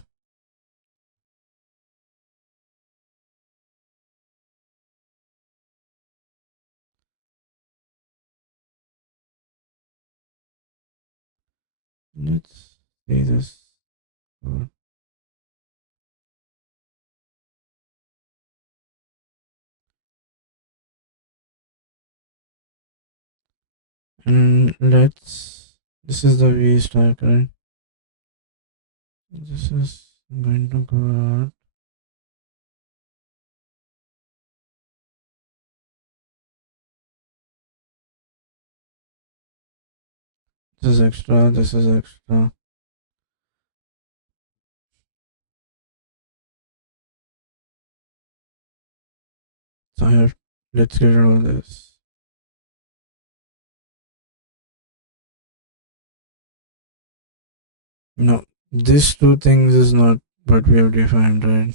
Let's see this. And let's. This is the V stack, right? This is going to go out. This is extra. This is extra. So here, let's get rid of this. No, these two things is not what we have defined, right?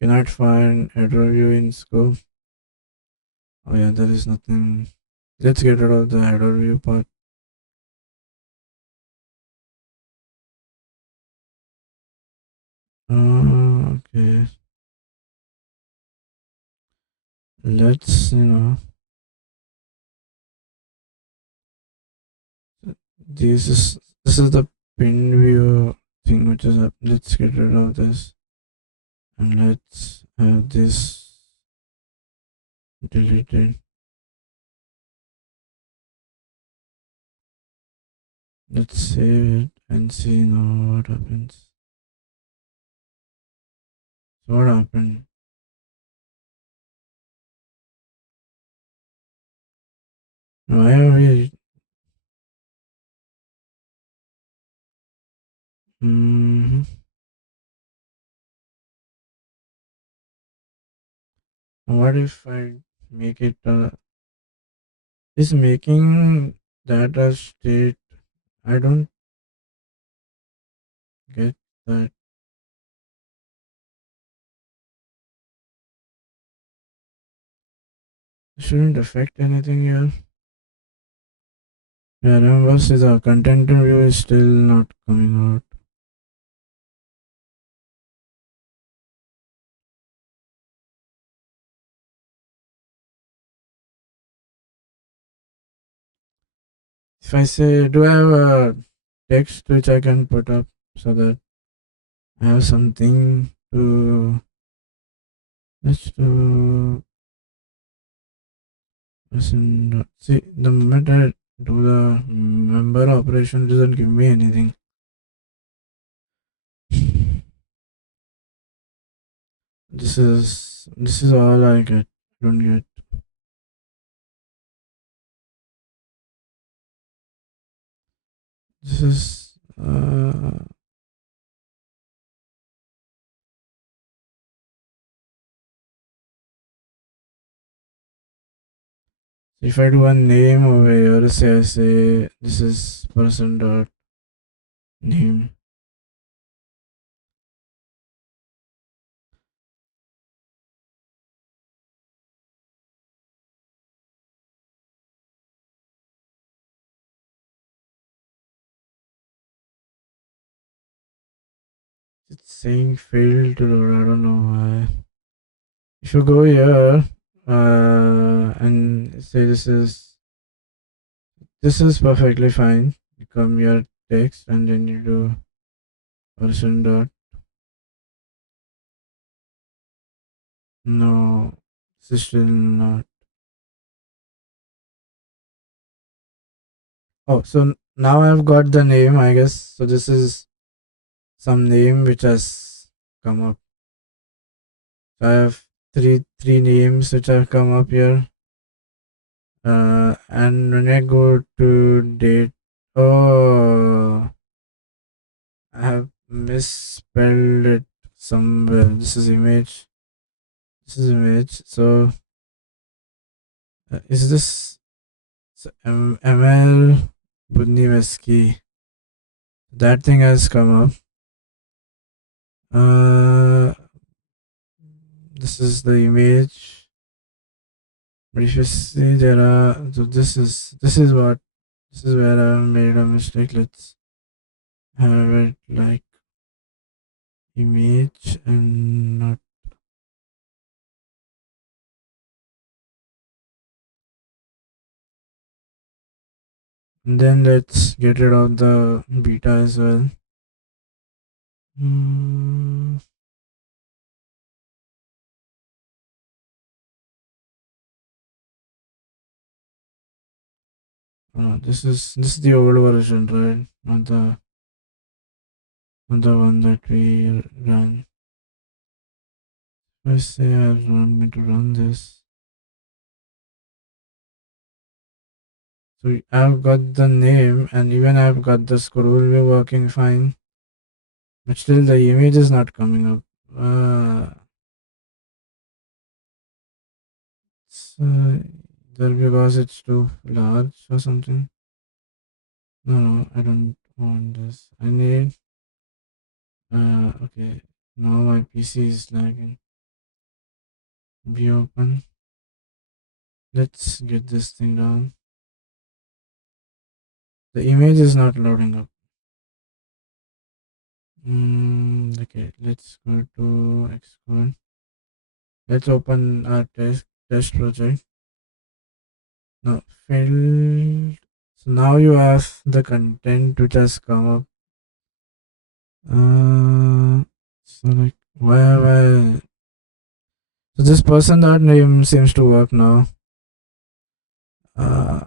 Cannot find header view in scope. Oh yeah, there is nothing. Let's get rid of the header view part. Okay. Let's this is the pin view thing which is up. Let's get rid of this and let's have this deleted. Let's save it and see now what happens. So what happened? Why are we? Mm, what if I make it? Is making that a state? I don't get that. It shouldn't affect anything here. Yeah, remember, see the content view is still not coming out. If I say, do I have a text which I can put up so that I have something to let's do listen. See, the moment I do the member operation, it doesn't give me anything. This is all I get. I don't get. This is if I do a name over here, say I say this is person dot name. It's saying failed to load. I don't know why. If you go here and say this is perfectly fine. You come here text and then you do person dot no. This is still not. Oh, so now I've got the name, I guess. So this is some name which has come up. So I have three names which have come up here. And when I go to date, oh, I have misspelled it somewhere. This is image. This is image. So is this ML Budniveski? That thing has come up. Uh, this is the image. Previously, there are. So this is where I made a mistake. Let's have it like image and not. And then let's get rid of the beta as well. Mm, this is the old version, right? Not the one that we run. I say I want me to run this. So I've got the name and even I've got the scroll will be working fine. But still the image is not coming up. It's either because it's too large or something. No, I don't want this. I need okay. Now my PC is lagging. Be open. Let's get this thing down. The image is not loading up. Okay, let's go to Xcode. Let's open our test project. Now failed. So now you have the content which has come up. So like where so this person that name seems to work now. Uh,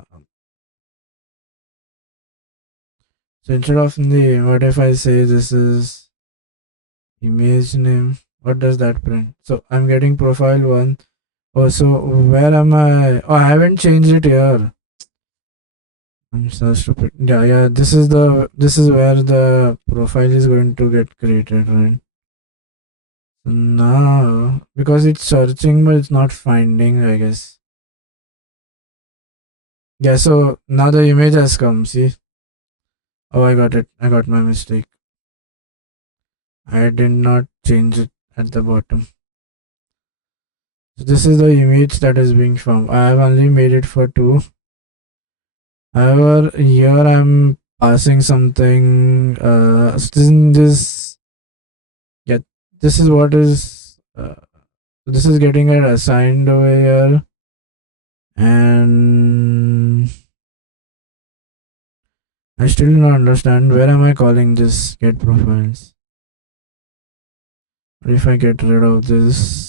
so instead of name, what if I say this is image name? What does that print? So I'm getting profile one. Oh, so where am I? Oh, I haven't changed it here. I'm so stupid. Yeah, yeah. This is where the profile is going to get created, right? So now because it's searching but it's not finding, I guess. Yeah. So now the image has come. See? Oh, I got it. I got my mistake. I did not change it at the bottom. So this is the image that is being found. I have only made it for two. However, here I'm passing something. This yeah, this is what is. This is getting it assigned over here, and I still do not understand where am I calling this get profiles. What if I get rid of this?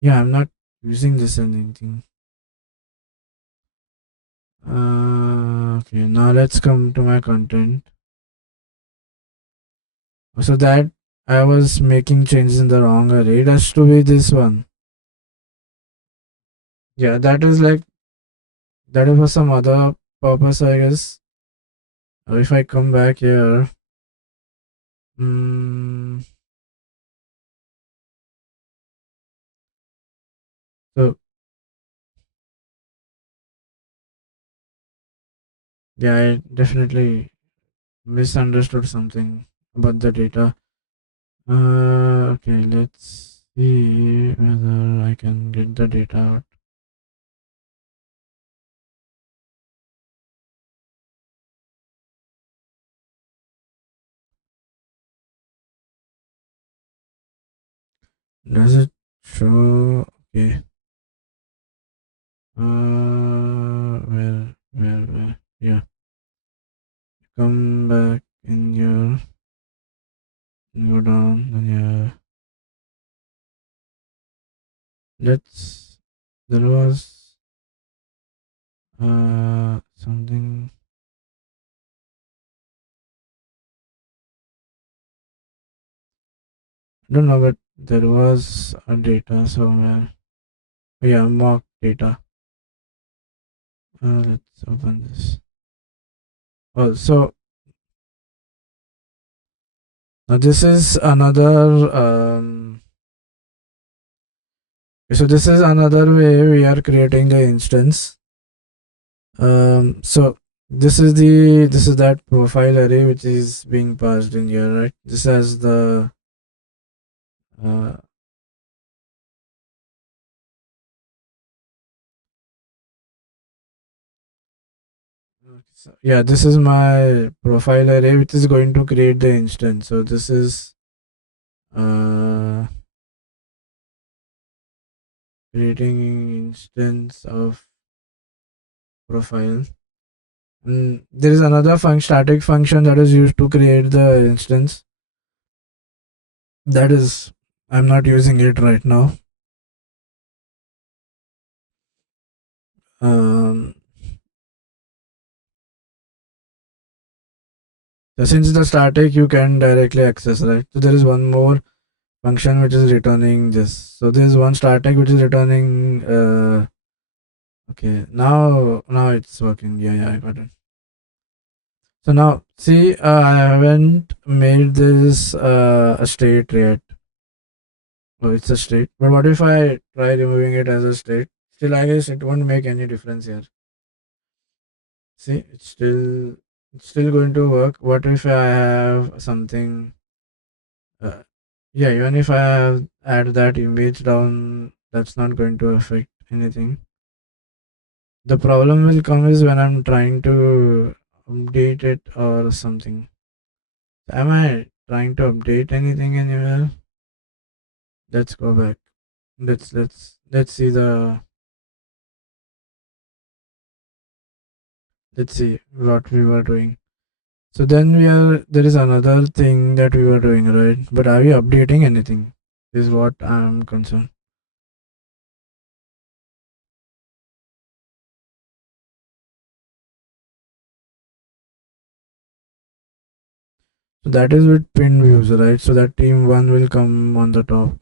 Yeah, I'm not using this in anything. Okay, now let's come to my content. So that I was making changes in the wrong array. It has to be this one. Yeah, that is for some other purpose, I guess. If I come back here, mm, so yeah, I definitely misunderstood something about the data. Okay, let's see whether I can get the data out. Does it show? Okay. Where? Yeah. Come back in your, go down, and yeah. Let's. There was something. I don't know, but there was a data somewhere. Yeah, mock data. Let's open this. Oh, so now this is another. So this is another way we are creating the instance. So this is that profile array which is being passed in here, right? This has the uh, yeah, this is my profile array which is going to create the instance. So this is uh, creating instance of profile. And there is another static function that is used to create the instance. That is, I'm not using it right now. Um, so since the static you can directly access, right? So there is one more function which is returning this. So there is one static which is returning. Okay, now it's working. Yeah, I got it. So now see, I haven't made this a state yet. Oh, it's a state. But what if I try removing it as a state? Still, I guess it won't make any difference here. See, it's still going to work. What if I have something? Uh, yeah, even if I have add that image down, that's not going to affect anything. The problem will come is when I'm trying to update it or something. Am I trying to update anything anywhere? Let's go back. Let's see the let's see what we were doing. So then there is another thing that we were doing, right? But are we updating anything? Is what I'm concerned. So that is with pin views, right? So that team one will come on the top.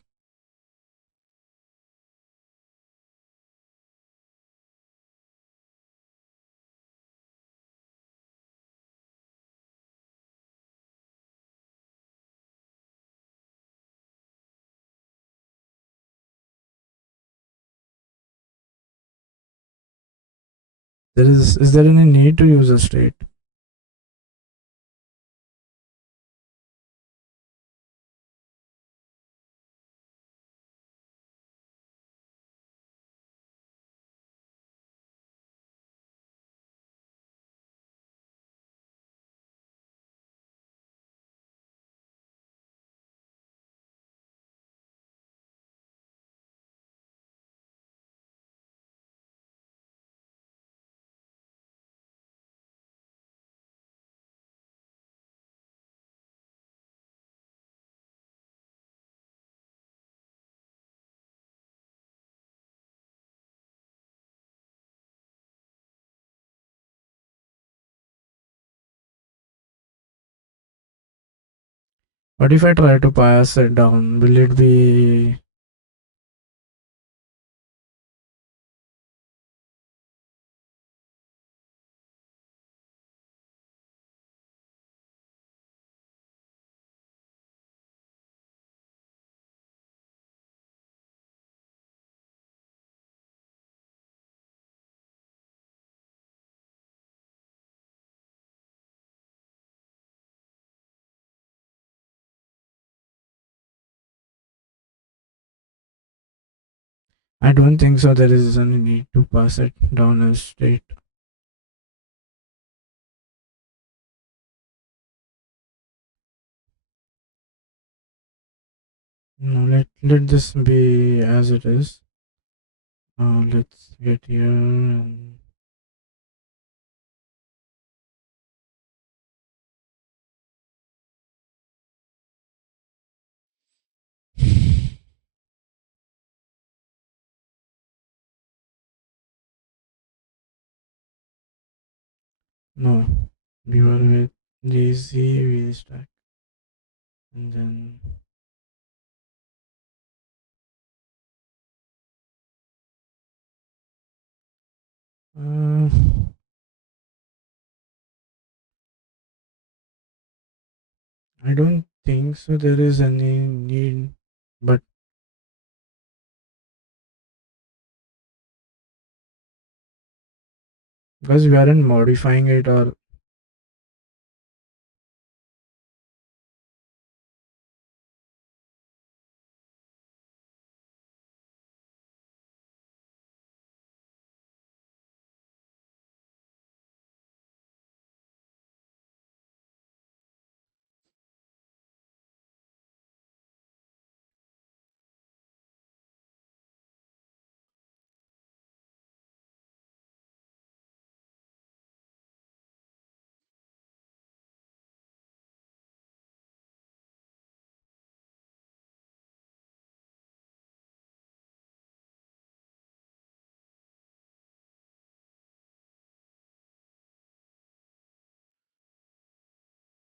Is there any need to use a state? But if I try to pass it down, will it be I don't think so. There is any need to pass it down as state. No, let this be as it is. Let's get here and no, we were with lazy wheel stack and then uh, I don't think so. There is any need, but because we aren't modifying it or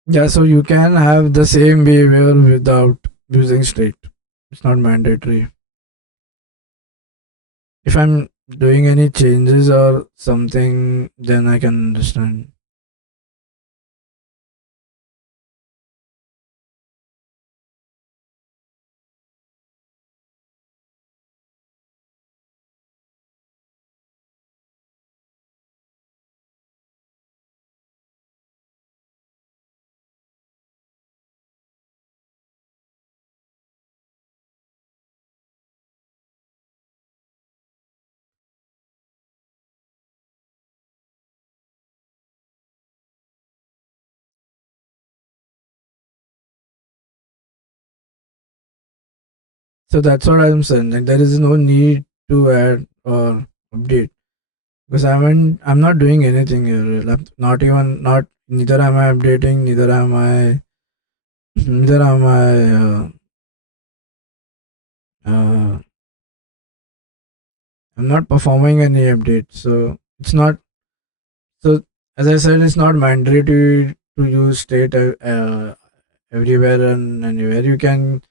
yeah. So you can have the same behavior without using state. It's not mandatory. If I'm doing any changes or something, then I can understand. So that's what I'm saying. Like there is no need to add or update because I'm not doing anything here. Like, not even not neither am I updating, neither am I. I'm not performing any update, so it's not. So as I said, it's not mandatory to use state everywhere and anywhere. You can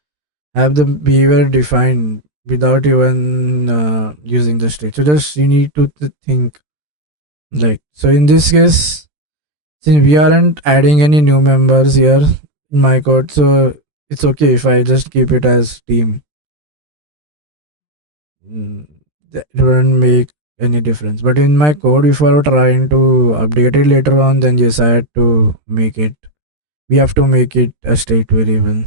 have the behavior defined without even using the state. So just you need to think like so. In this case, since we aren't adding any new members here in my code, so it's okay if I just keep it as team. Mm, That wouldn't make any difference. But in my code, if I were trying to update it later on, then yes, I had to make it. We have to make it a state variable.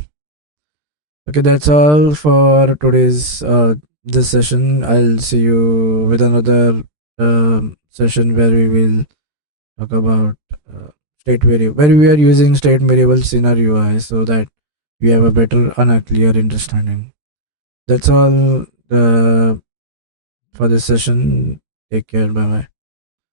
Okay, that's all for today's this session. I'll see you with another session where we will talk about state variable, where we are using state variables in our UI so that we have a better and a clear understanding. That's all for this session. Take care. Bye bye.